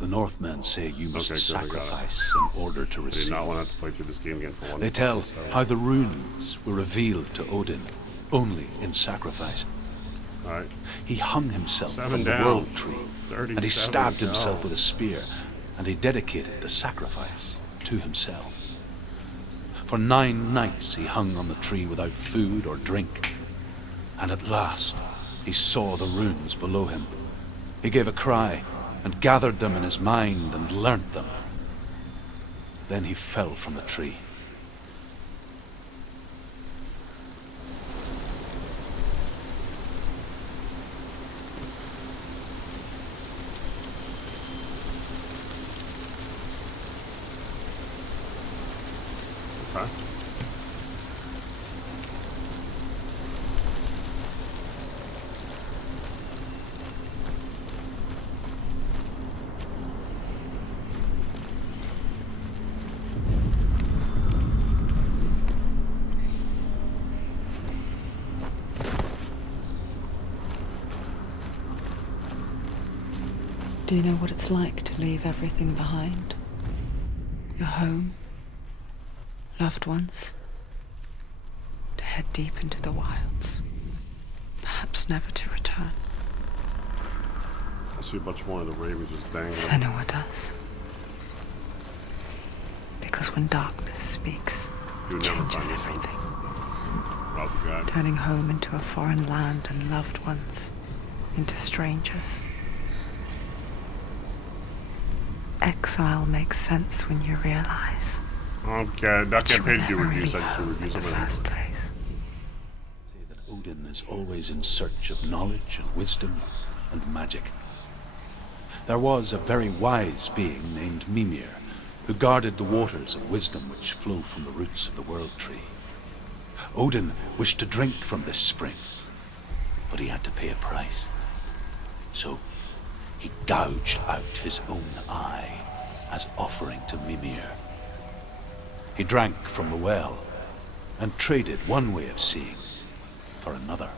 The Northmen say you must Okay, good, I got it. sacrifice in order to I did receive. not want to have to play through this game again for one. They tell so. how the runes were revealed to Odin only in sacrifice. Alright. He hung himself 7 from down. the world tree, 37 and he stabbed down. himself with a spear, and he dedicated the sacrifice to himself. For 9 nights he hung on the tree without food or drink, and at last he saw the runes below him. He gave a cry, and gathered them in his mind and learnt them. Then he fell from the tree. Okay. Do you know what it's like to leave everything behind? Your home, loved ones, to head deep into the wilds, perhaps never to return. I see a bunch more of the raven just dangling. Senua does. Because when darkness speaks, You it would never changes find this one. everything. Oh god. Turning home into a foreign land and loved ones into strangers. Exile makes sense when you realize Okay, not that you getting were paid to do never reviews, really I just do home in reviews the of my first place. Say that Odin is always in search of knowledge and wisdom and magic. There was a very wise being named Mimir, who guarded the waters of wisdom which flow from the roots of the world tree. Odin wished to drink from this spring, but he had to pay a price. So he gouged out his own eye as offering to Mimir. He drank from the well and traded one way of seeing for another.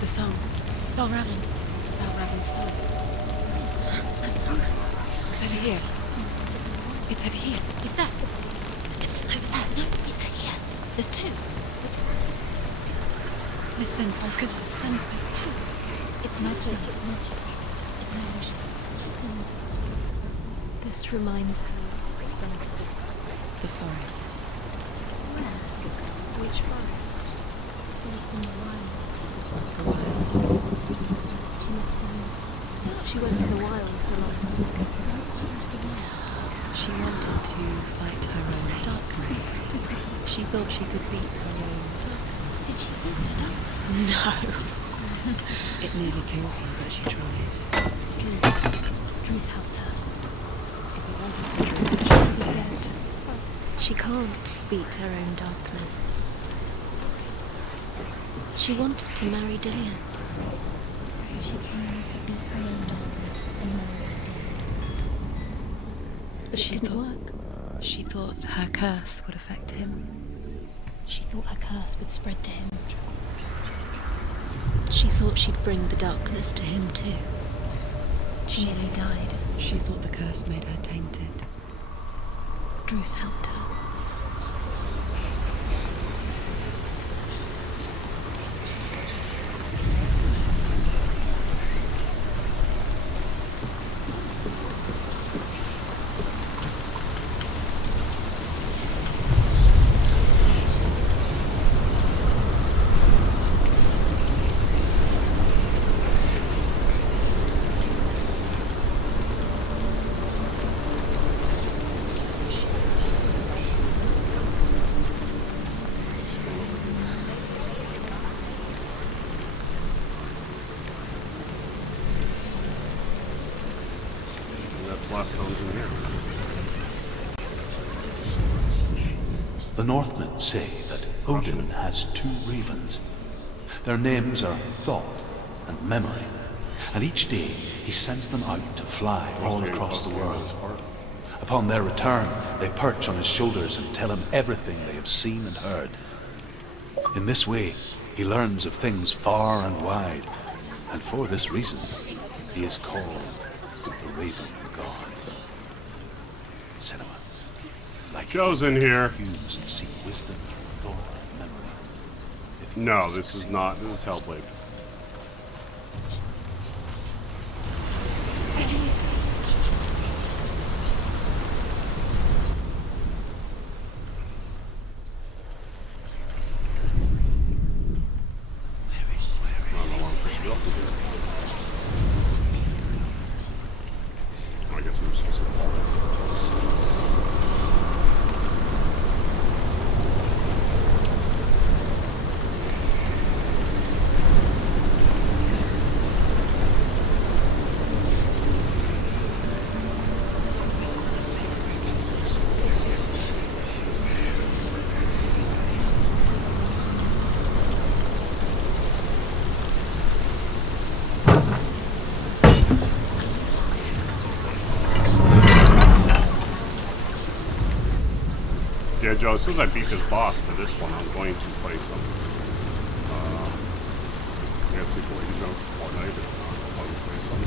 The song. Balraven's song. It's over here. It's over here. Is that? It's over there. No, it's here. There's two. Listen, focus, listen. It's magic. It's magic. It's an illusion. This reminds her of something. The forest. Where? Which forest? In the wild. The wilds. She went to the wilds alone. She wanted to fight her own darkness. She thought she could beat her own. Did she beat her darkness? No. It nearly killed her, but she tried. Druth helped her. If it wasn't for Druth, she'd be dead. She can't beat her own darkness. She wanted to marry Dillian. She tried to beat her own darkness and marry Dillian. But it didn't work. She thought her curse would affect him. She thought her curse would spread to him. She thought she'd bring the darkness to him too. She nearly died. She thought the curse made her tainted. Druth helped her. Last stones in here. The Northmen say that Odin has 2 ravens. Their names are Thought and Memory, and each day he sends them out to fly all across the world. Upon their return, they perch on his shoulders and tell him everything they have seen and heard. In this way, he learns of things far and wide, and for this reason, he is called the Raven God. Senua, like Joe's in here. use and seek wisdom, thought, and memory. If you No, this is not. This is Hellblade. I guess I'm supposed to. Yeah, Joe, as soon as I beat this boss for this one, I'm going to play some, I guess if you know Fortnite, if not, I'll probably play some.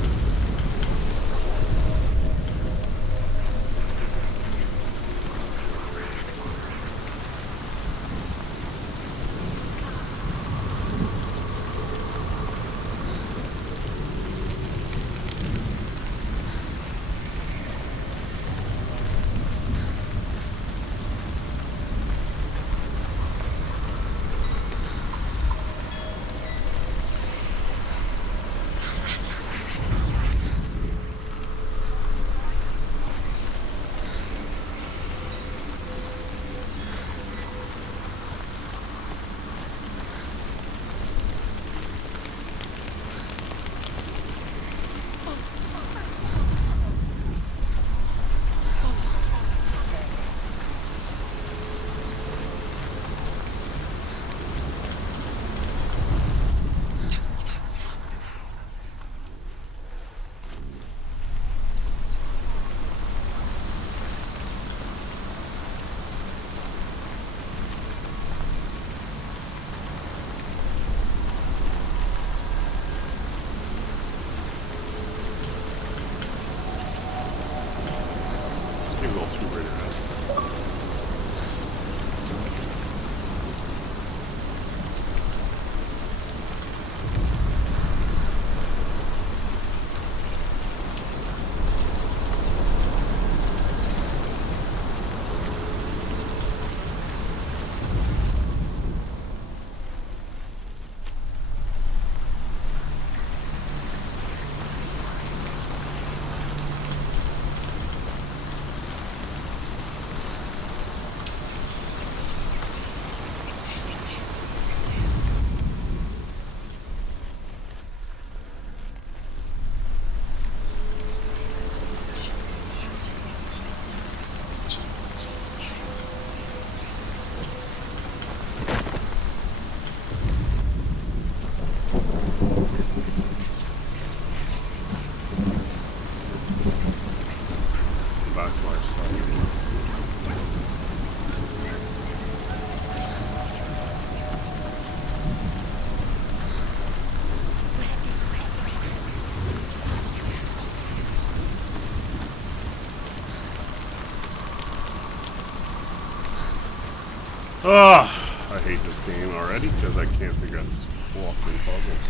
Ugh, I hate this game already because I can't figure out these fucking puzzles.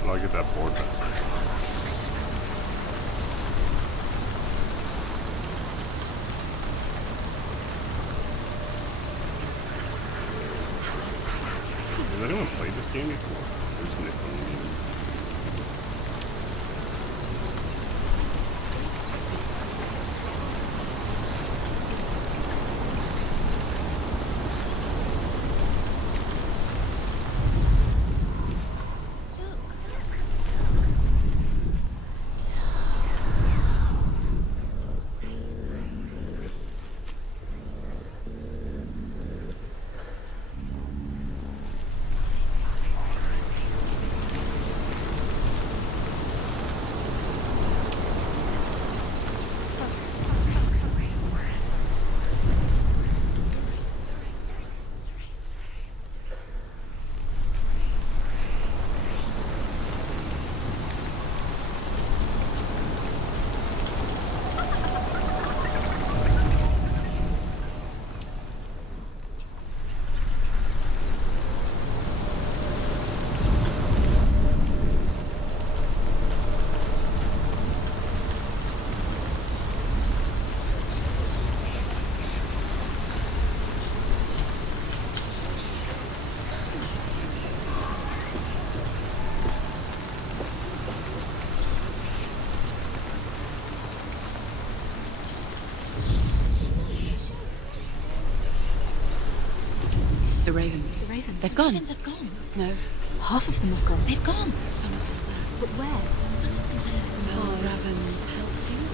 How do I get that board back? Has anyone played this game before? There's Nick on the game. The ravens. The ravens. They've gone. The ravens have gone. No. Half of them have gone. They've gone. Some are still there. But where? Some are still there. No, Raven's helping.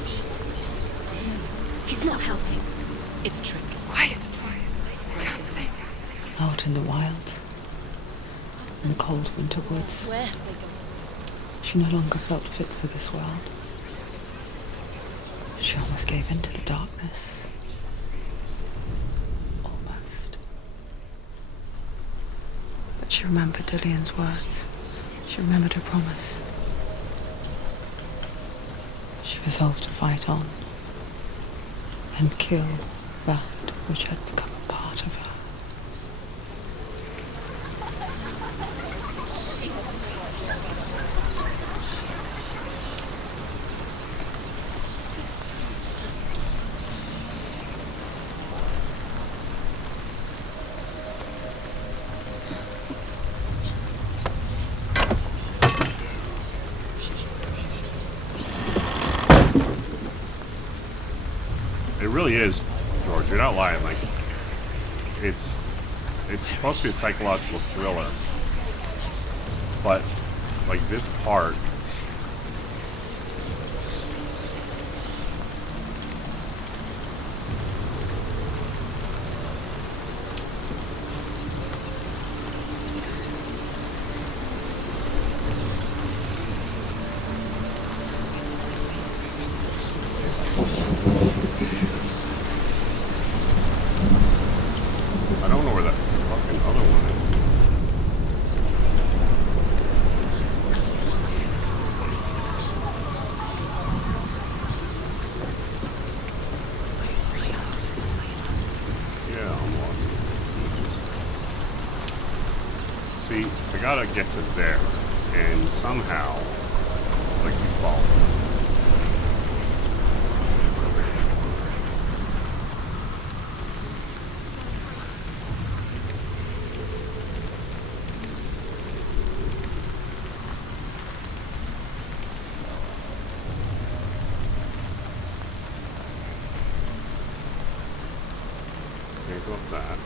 He's not helping. It's a trick. Quiet. Out in the wilds, in the cold winter woods, Where have they gone? she no longer felt fit for this world. She almost gave in to the darkness. Almost. But she remembered Dillian's words. She remembered her promise. She resolved to fight on and kill that which had become a part of her. It really is, George. You're not lying. Like, it's supposed to be a psychological thriller, but like this part, I don't know where that fucking other one is. Yeah, I'm lost. See, I gotta get to there, and somehow, it's like you fall. Can't go up that.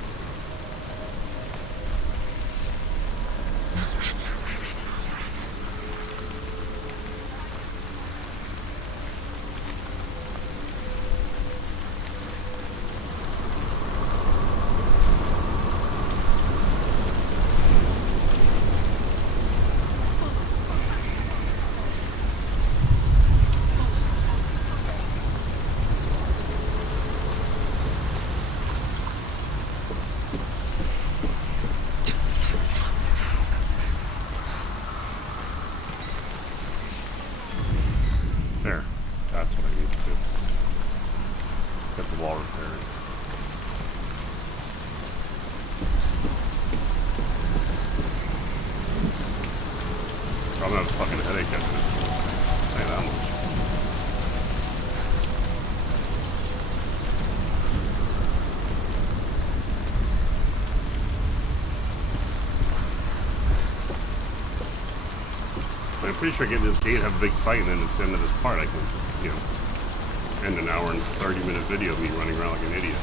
pretty sure getting this gate, have a big fight, and then it's the end of this part. I can, you know, end an hour and 30-minute video of me running around like an idiot.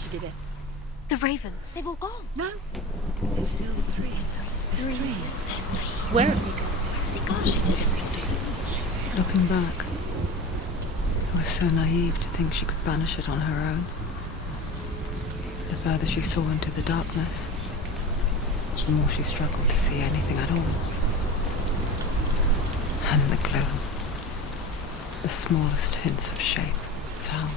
She did it. The ravens. They've all gone. No. There's still three. There's three. There's three. Where have they gone? Where have they gone? She did it. Looking back, I was so naive to think she could banish it on her own. The further she saw into the darkness, the more she struggled to see anything at all. And the gloom, the smallest hints of shape, sound,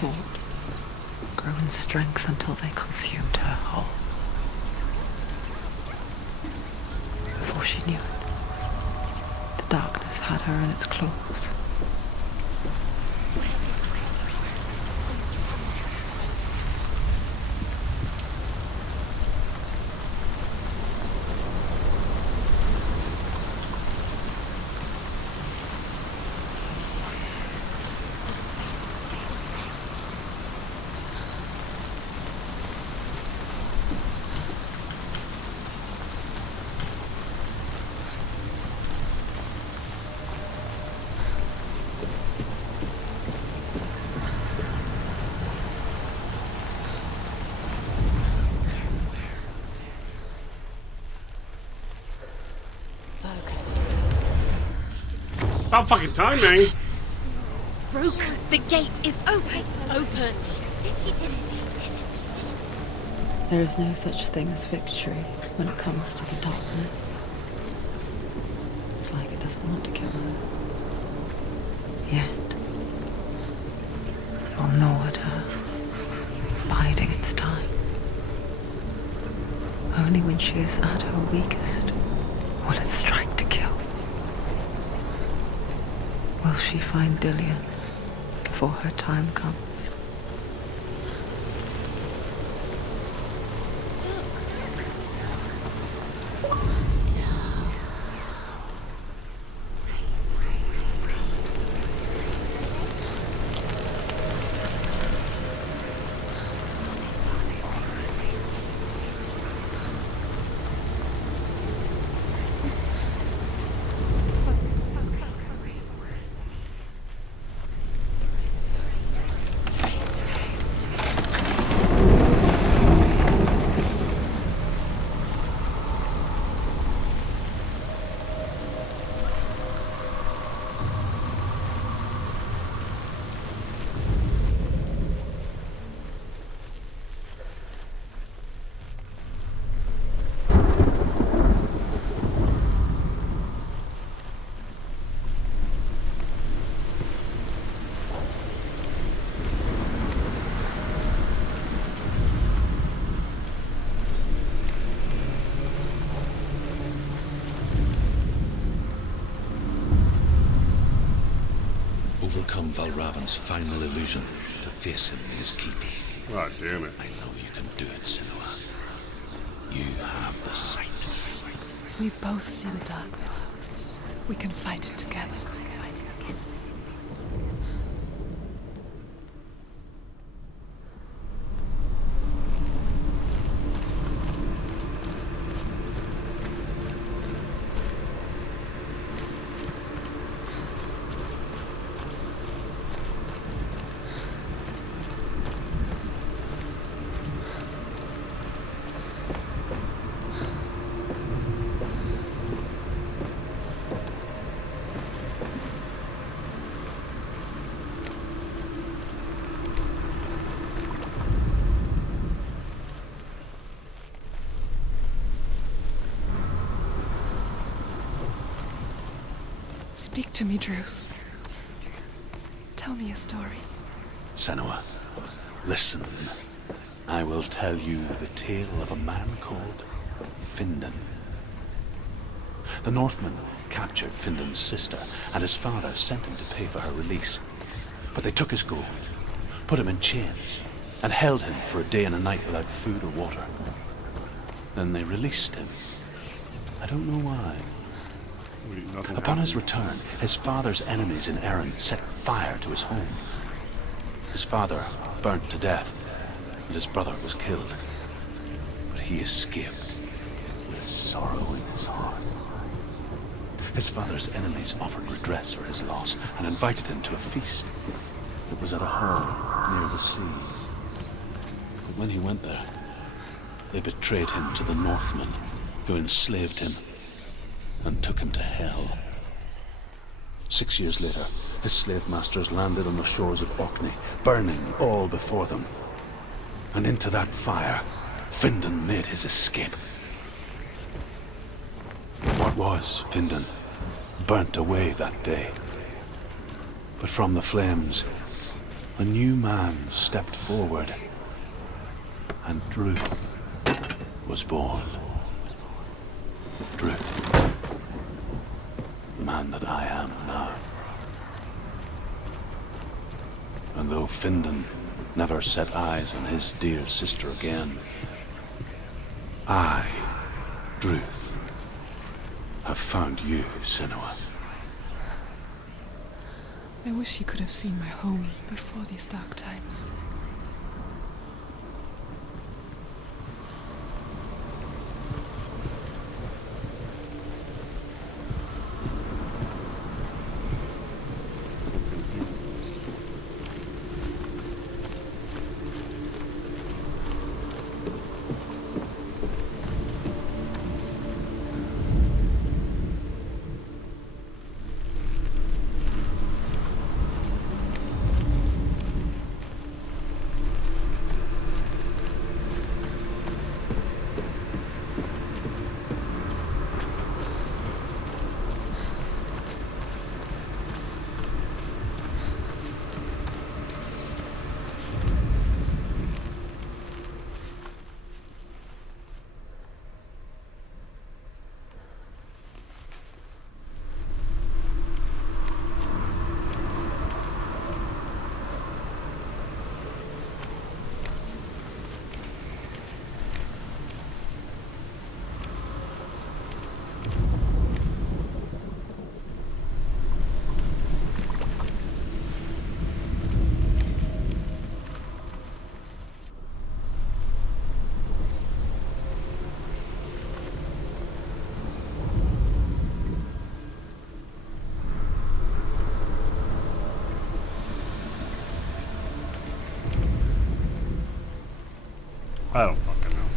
thought, grow in strength until they consumed her whole. Before she knew it, the darkness had her in its claws. About fucking time, man. Broken. The gate is open. Open. She did it. There is no such thing as victory when it comes to the darkness. It's like it doesn't want to kill her. Yet, it will gnaw at her, biding its time. Only when she is at her weakest will it strike to kill. Will she find Dillian before her time comes? Overcome Valravan's final illusion to face him in his keep. God damn it. I know you can do it, Senua. You have the sight. We both see the darkness. We can fight it together. Speak to me, Druth. Tell me a story. Senua, listen. I will tell you the tale of a man called Findan. The Northmen captured Findan's sister, and his father sent him to pay for her release. But they took his gold, put him in chains, and held him for a day and a night without food or water. Then they released him. I don't know why. Upon his return, his father's enemies in Erin set fire to his home. His father burnt to death, and his brother was killed. But he escaped with sorrow in his heart. His father's enemies offered redress for his loss and invited him to a feast. It was at a hall near the sea. But when he went there, they betrayed him to the Northmen, who enslaved him and took him to hell. 6 years later, his slave masters landed on the shores of Orkney, burning all before them. And into that fire, Findan made his escape. What was Findan burnt away that day. But from the flames, a new man stepped forward, and Druth was born. Druth, the man that I am now. And though Findan never set eyes on his dear sister again, I, Druth, have found you, Senua. I wish you could have seen my home before these dark times. I don't fucking know.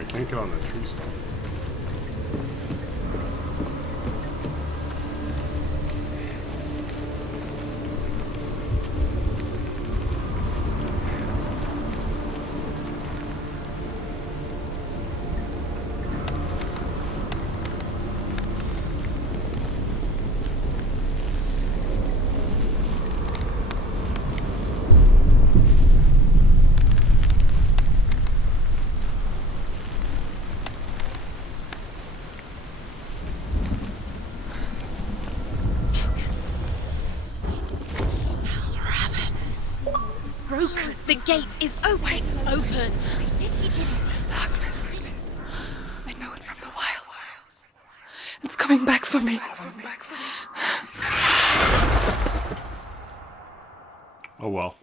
I can't get on the tree stump. Broken. The gate is open. Open. It's darkness. I know it from the wilds. It's coming back for me. Oh well.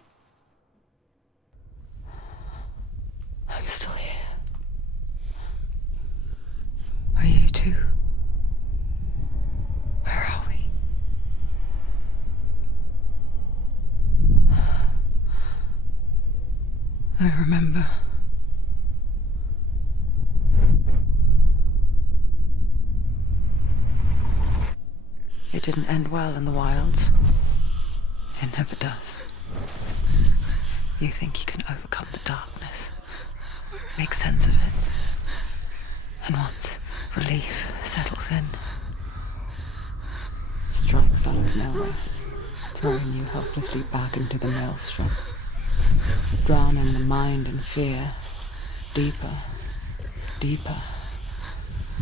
I'm still here. Are you too? Where are we? I remember. It didn't end well in the wilds. It never does. You think you can overcome the darkness, make sense of it, and once relief settles in, it strikes out of nowhere, throwing you helplessly back into the maelstrom, drowning the mind in fear, deeper, deeper,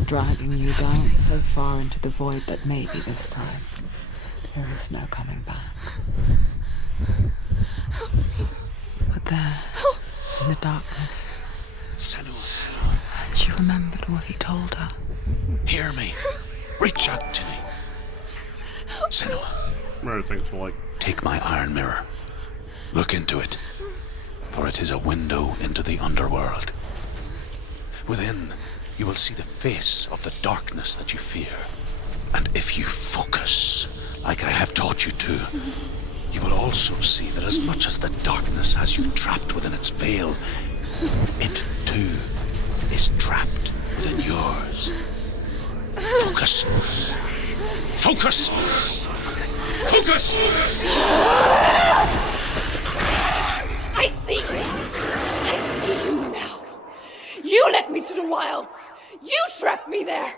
dragging you down so far into the void that maybe this time there is no coming back. But there, in the darkness, Senua, and she remembered what he told her. hear me. Reach out to me. Senua, Mirror things for like. Take my iron mirror. Look into it, for it is a window into the underworld. Within, you will see the face of the darkness that you fear. And if you focus, like I have taught you to, you will also see that as much as the darkness has you trapped within its veil, it too is trapped within yours. Focus. Focus! Focus! I see you. I see you now. You led me to the wilds. You trapped me there.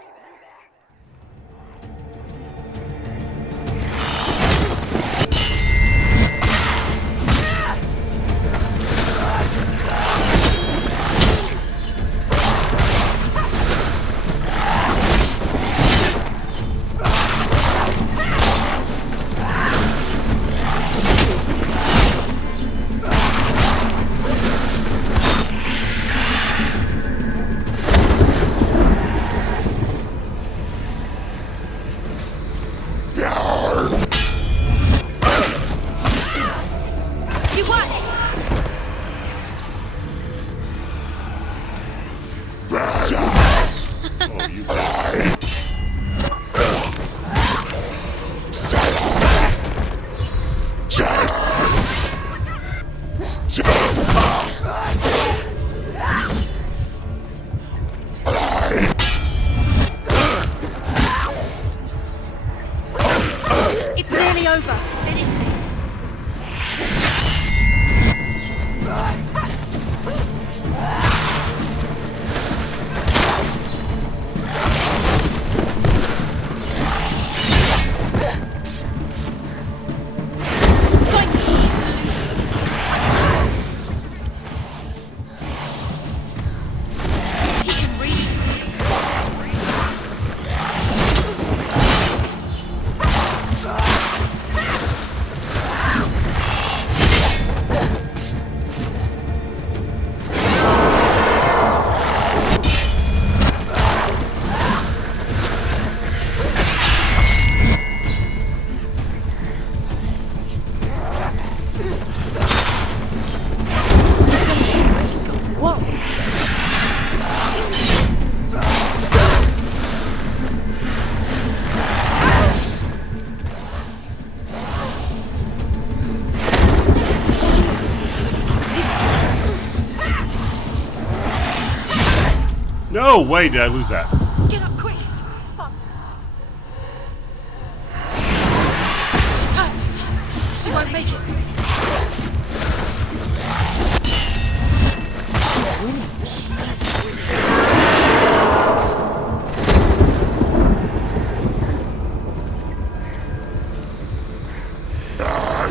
It's nearly over. Finish it. No way did I lose that. Get up quick. She's hurt. She won't make it.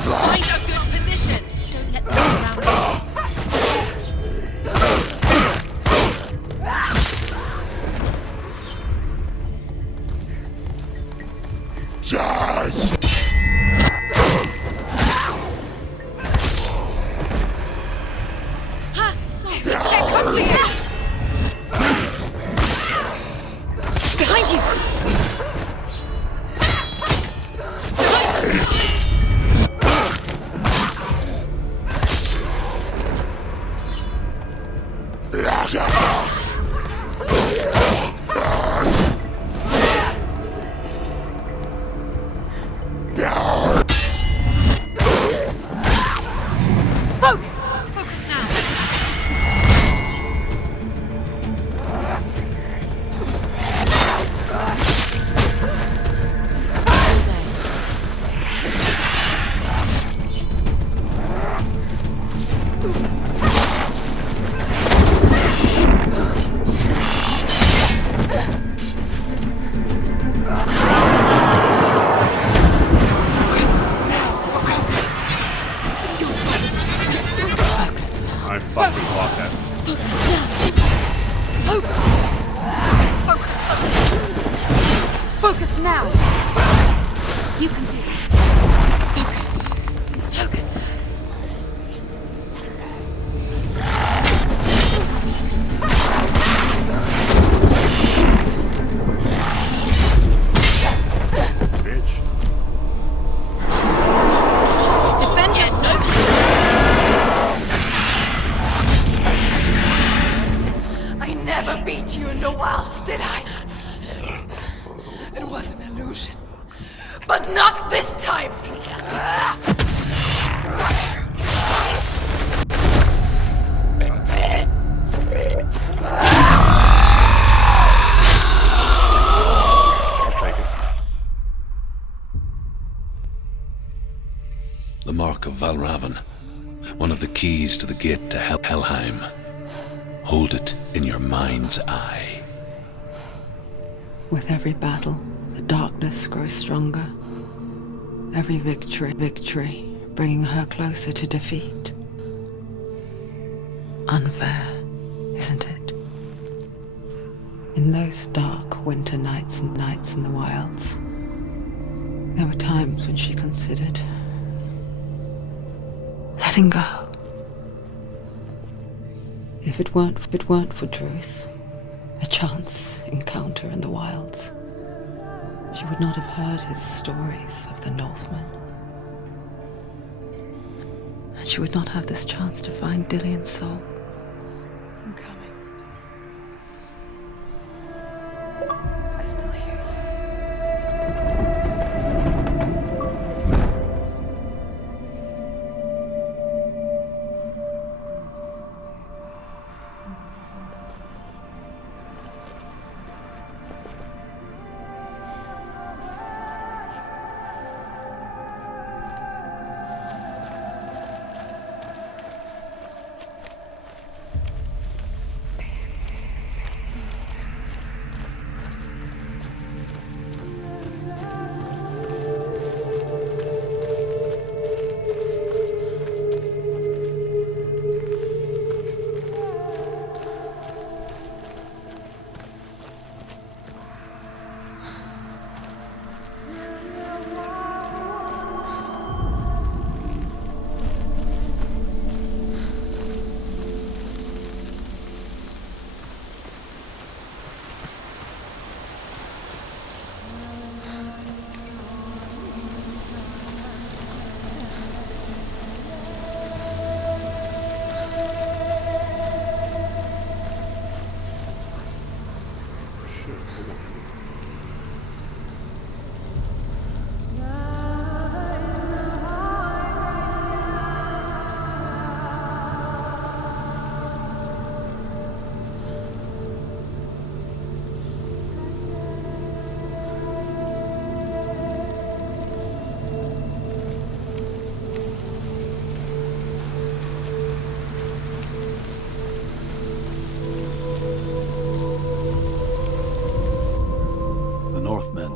Find a good position. Don't let them get around. Behind you! Focus! Focus now! I fucking blocked that. Focus now! You can do this. Focus. Focus. Bitch. did I? It was an illusion. But not this time! The mark of Valravan, one of the keys to the gate to Helheim. Hold it in your mind's eye. With every battle, the darkness grows stronger. Every victory, bringing her closer to defeat. Unfair, isn't it? In those dark winter nights in the wilds, there were times when she considered letting go. If it weren't for Druth, a chance encounter in the wilds, she would not have heard his stories of the Northmen. And she would not have this chance to find Dillion's soul. I'm coming. I still hear you.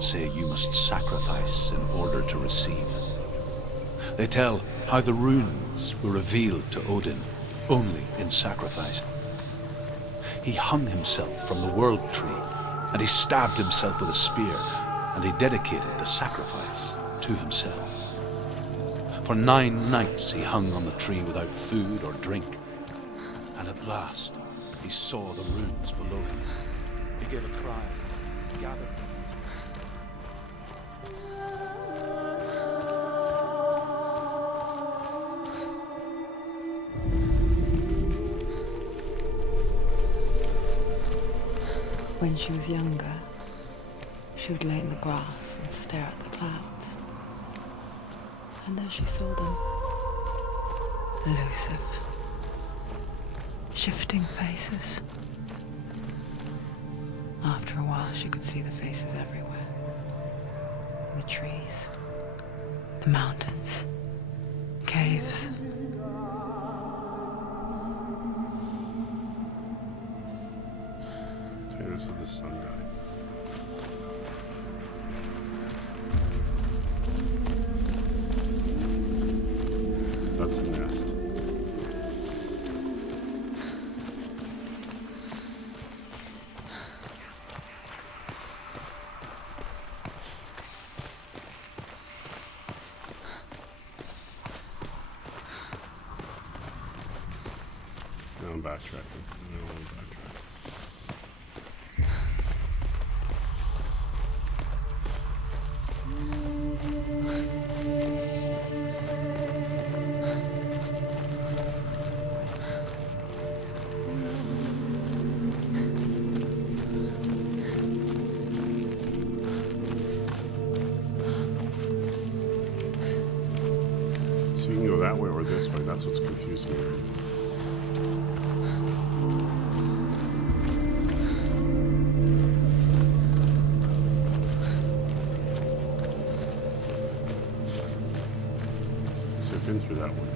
Say you must sacrifice in order to receive. They tell how the runes were revealed to Odin only in sacrifice. He hung himself from the world tree, and he stabbed himself with a spear, and he dedicated the sacrifice to himself. For 9 nights he hung on the tree without food or drink, and at last he saw the runes below him. He gave a cry, gathered them. When she was younger, she would lay in the grass and stare at the clouds. And there she saw them. Elusive, shifting faces. After a while, she could see the faces everywhere. The trees, the mountains, caves. This is the sun guy. So that's the nest. Now I'm backtracking. over this way. That's what's confusing me. So I've been through that one.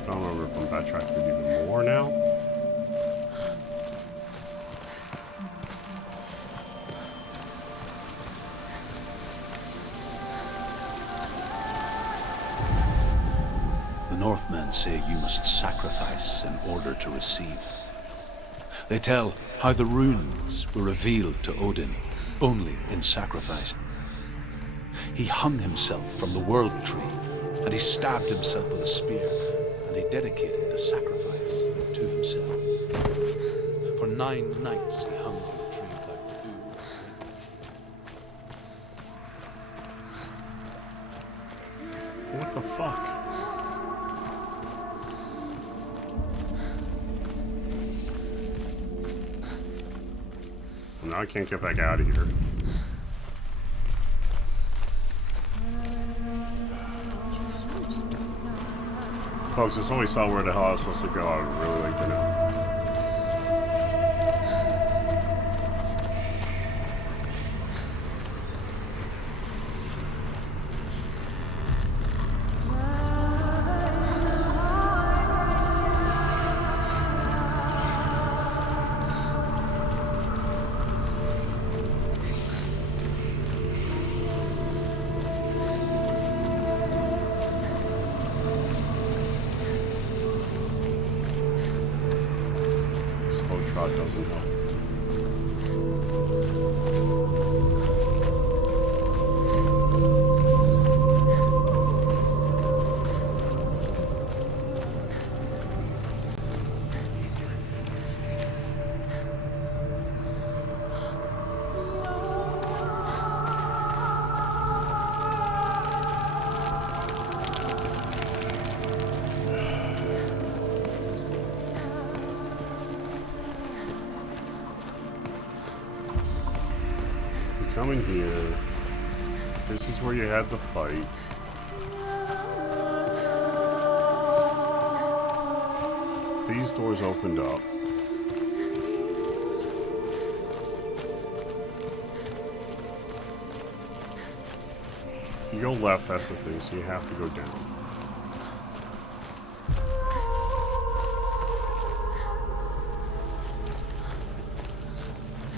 I don't remember if I'm backtracking even more now. The Northmen say you must sacrifice in order to receive. They tell how the runes were revealed to Odin only in sacrifice. He hung himself from the world tree, and he stabbed himself with a spear, and he dedicated the sacrifice to himself. For 9 nights he hung from the tree without food or drink. What the fuck? Now I can't get back out of here. Folks, if somebody saw where the hell I was supposed to go, I would really like to know. Trot doesn't help. Come in here. This is where you had the fight. These doors opened up. If you go left, that's the thing, so you have to go down.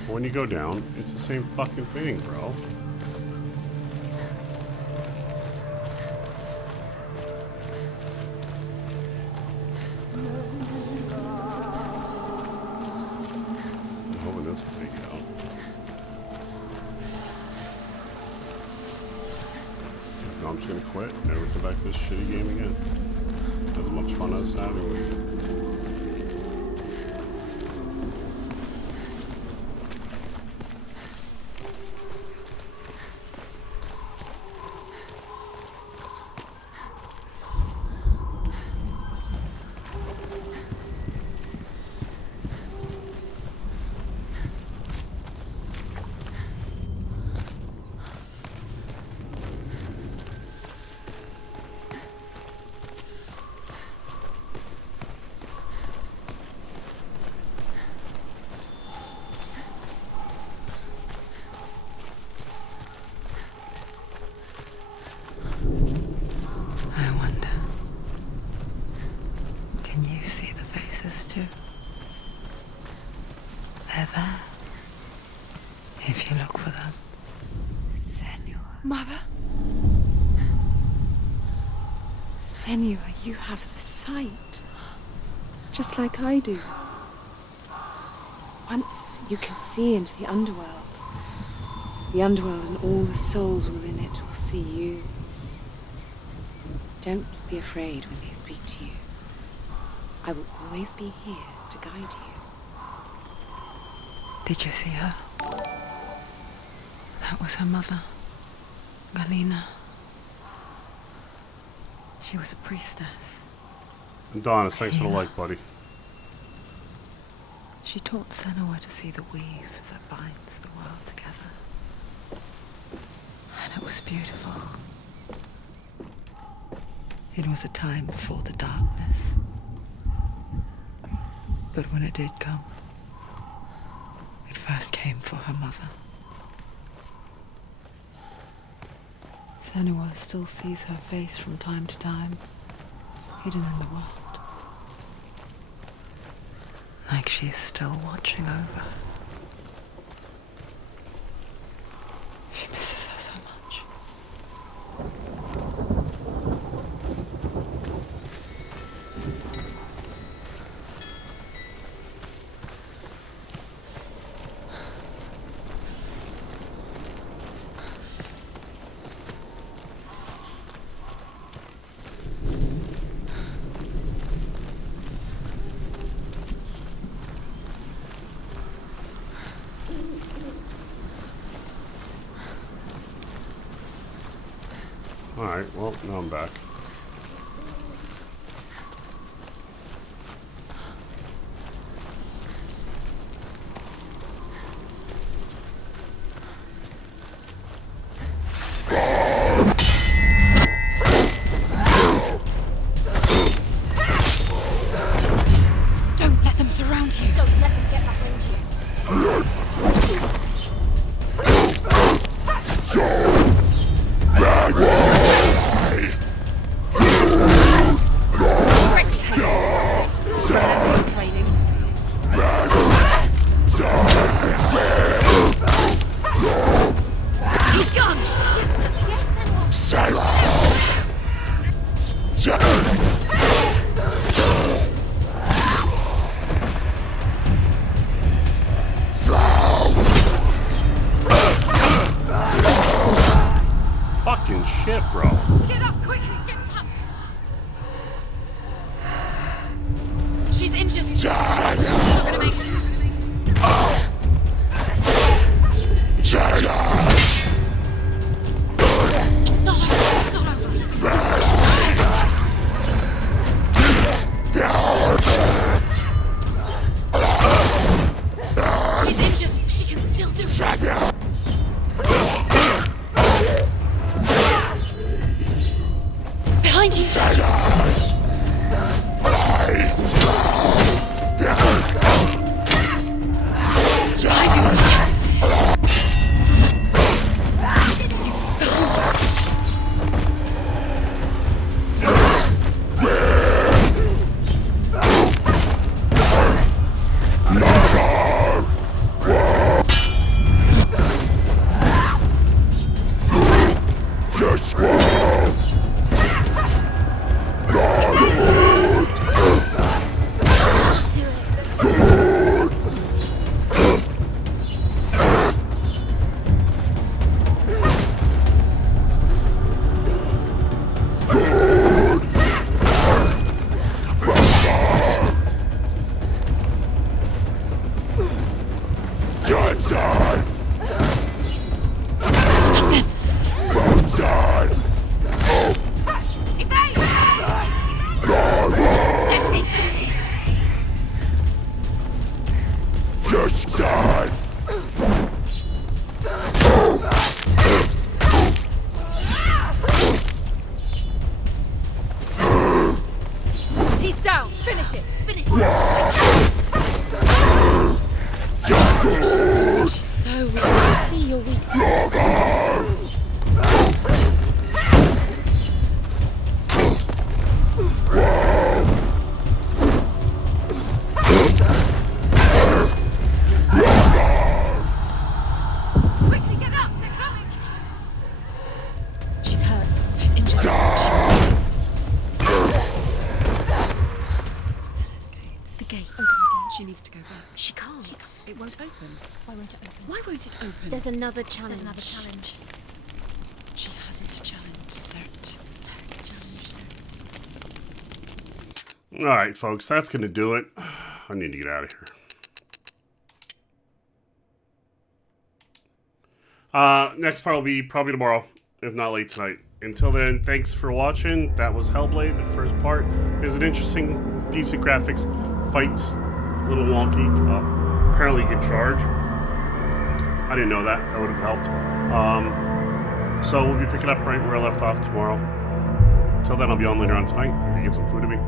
When you go down, it's the same fucking thing, bro. I'm hoping this will take it out. If not, I'm just gonna quit and never come back to this shitty game again. As much fun as having with you. I wonder, can you see the faces too? They're there, if you look for them. Senua. Mother? Senua, you have the sight. Just like I do. Once you can see into the underworld. The underworld and all the souls within it will see you. Don't be afraid when they speak to you. I will always be here to guide you. Did you see her? That was her mother, Galina. She was a priestess. Adonis, thanks for the like, buddy. She taught Senua to see the weave that binds the world together. And it was beautiful. It was a time before the darkness. But when it did come, it first came for her mother. Senua still sees her face from time to time, hidden in the world. Like she's still watching over. She misses her so much. Alright, well, now I'm back. Don't let them surround you. Don't let them get behind you. Training. He's gone. Fucking shit, bro. Get up quickly. Get up. She's injured. She's not gonna make it. It's not over. It's not over. She's injured. She can still do it. Behind you. He's down. Finish it. Finish it. She's so weak. I see you're weak. Quickly get up. They're coming. She's hurt. She's injured. The gate. She needs to go back. She can't. It won't open. Why won't it open? Why won't it open? There's another challenge. She hasn't challenged Cert. Alright, folks, that's going to do it. I need to get out of here. Next part will be probably tomorrow, if not late tonight. Until then, thanks for watching. That was Hellblade. The first part is an interesting, decent graphics. Fights, a little wonky. Apparently you can charge. I didn't know that. That would have helped. So we'll be picking up right where I left off tomorrow. Until then, I'll be on later on tonight. Maybe get some food to me.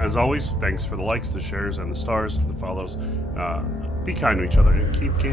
As always, thanks for the likes, the shares, and the stars, the follows. Be kind to each other and keep gaming.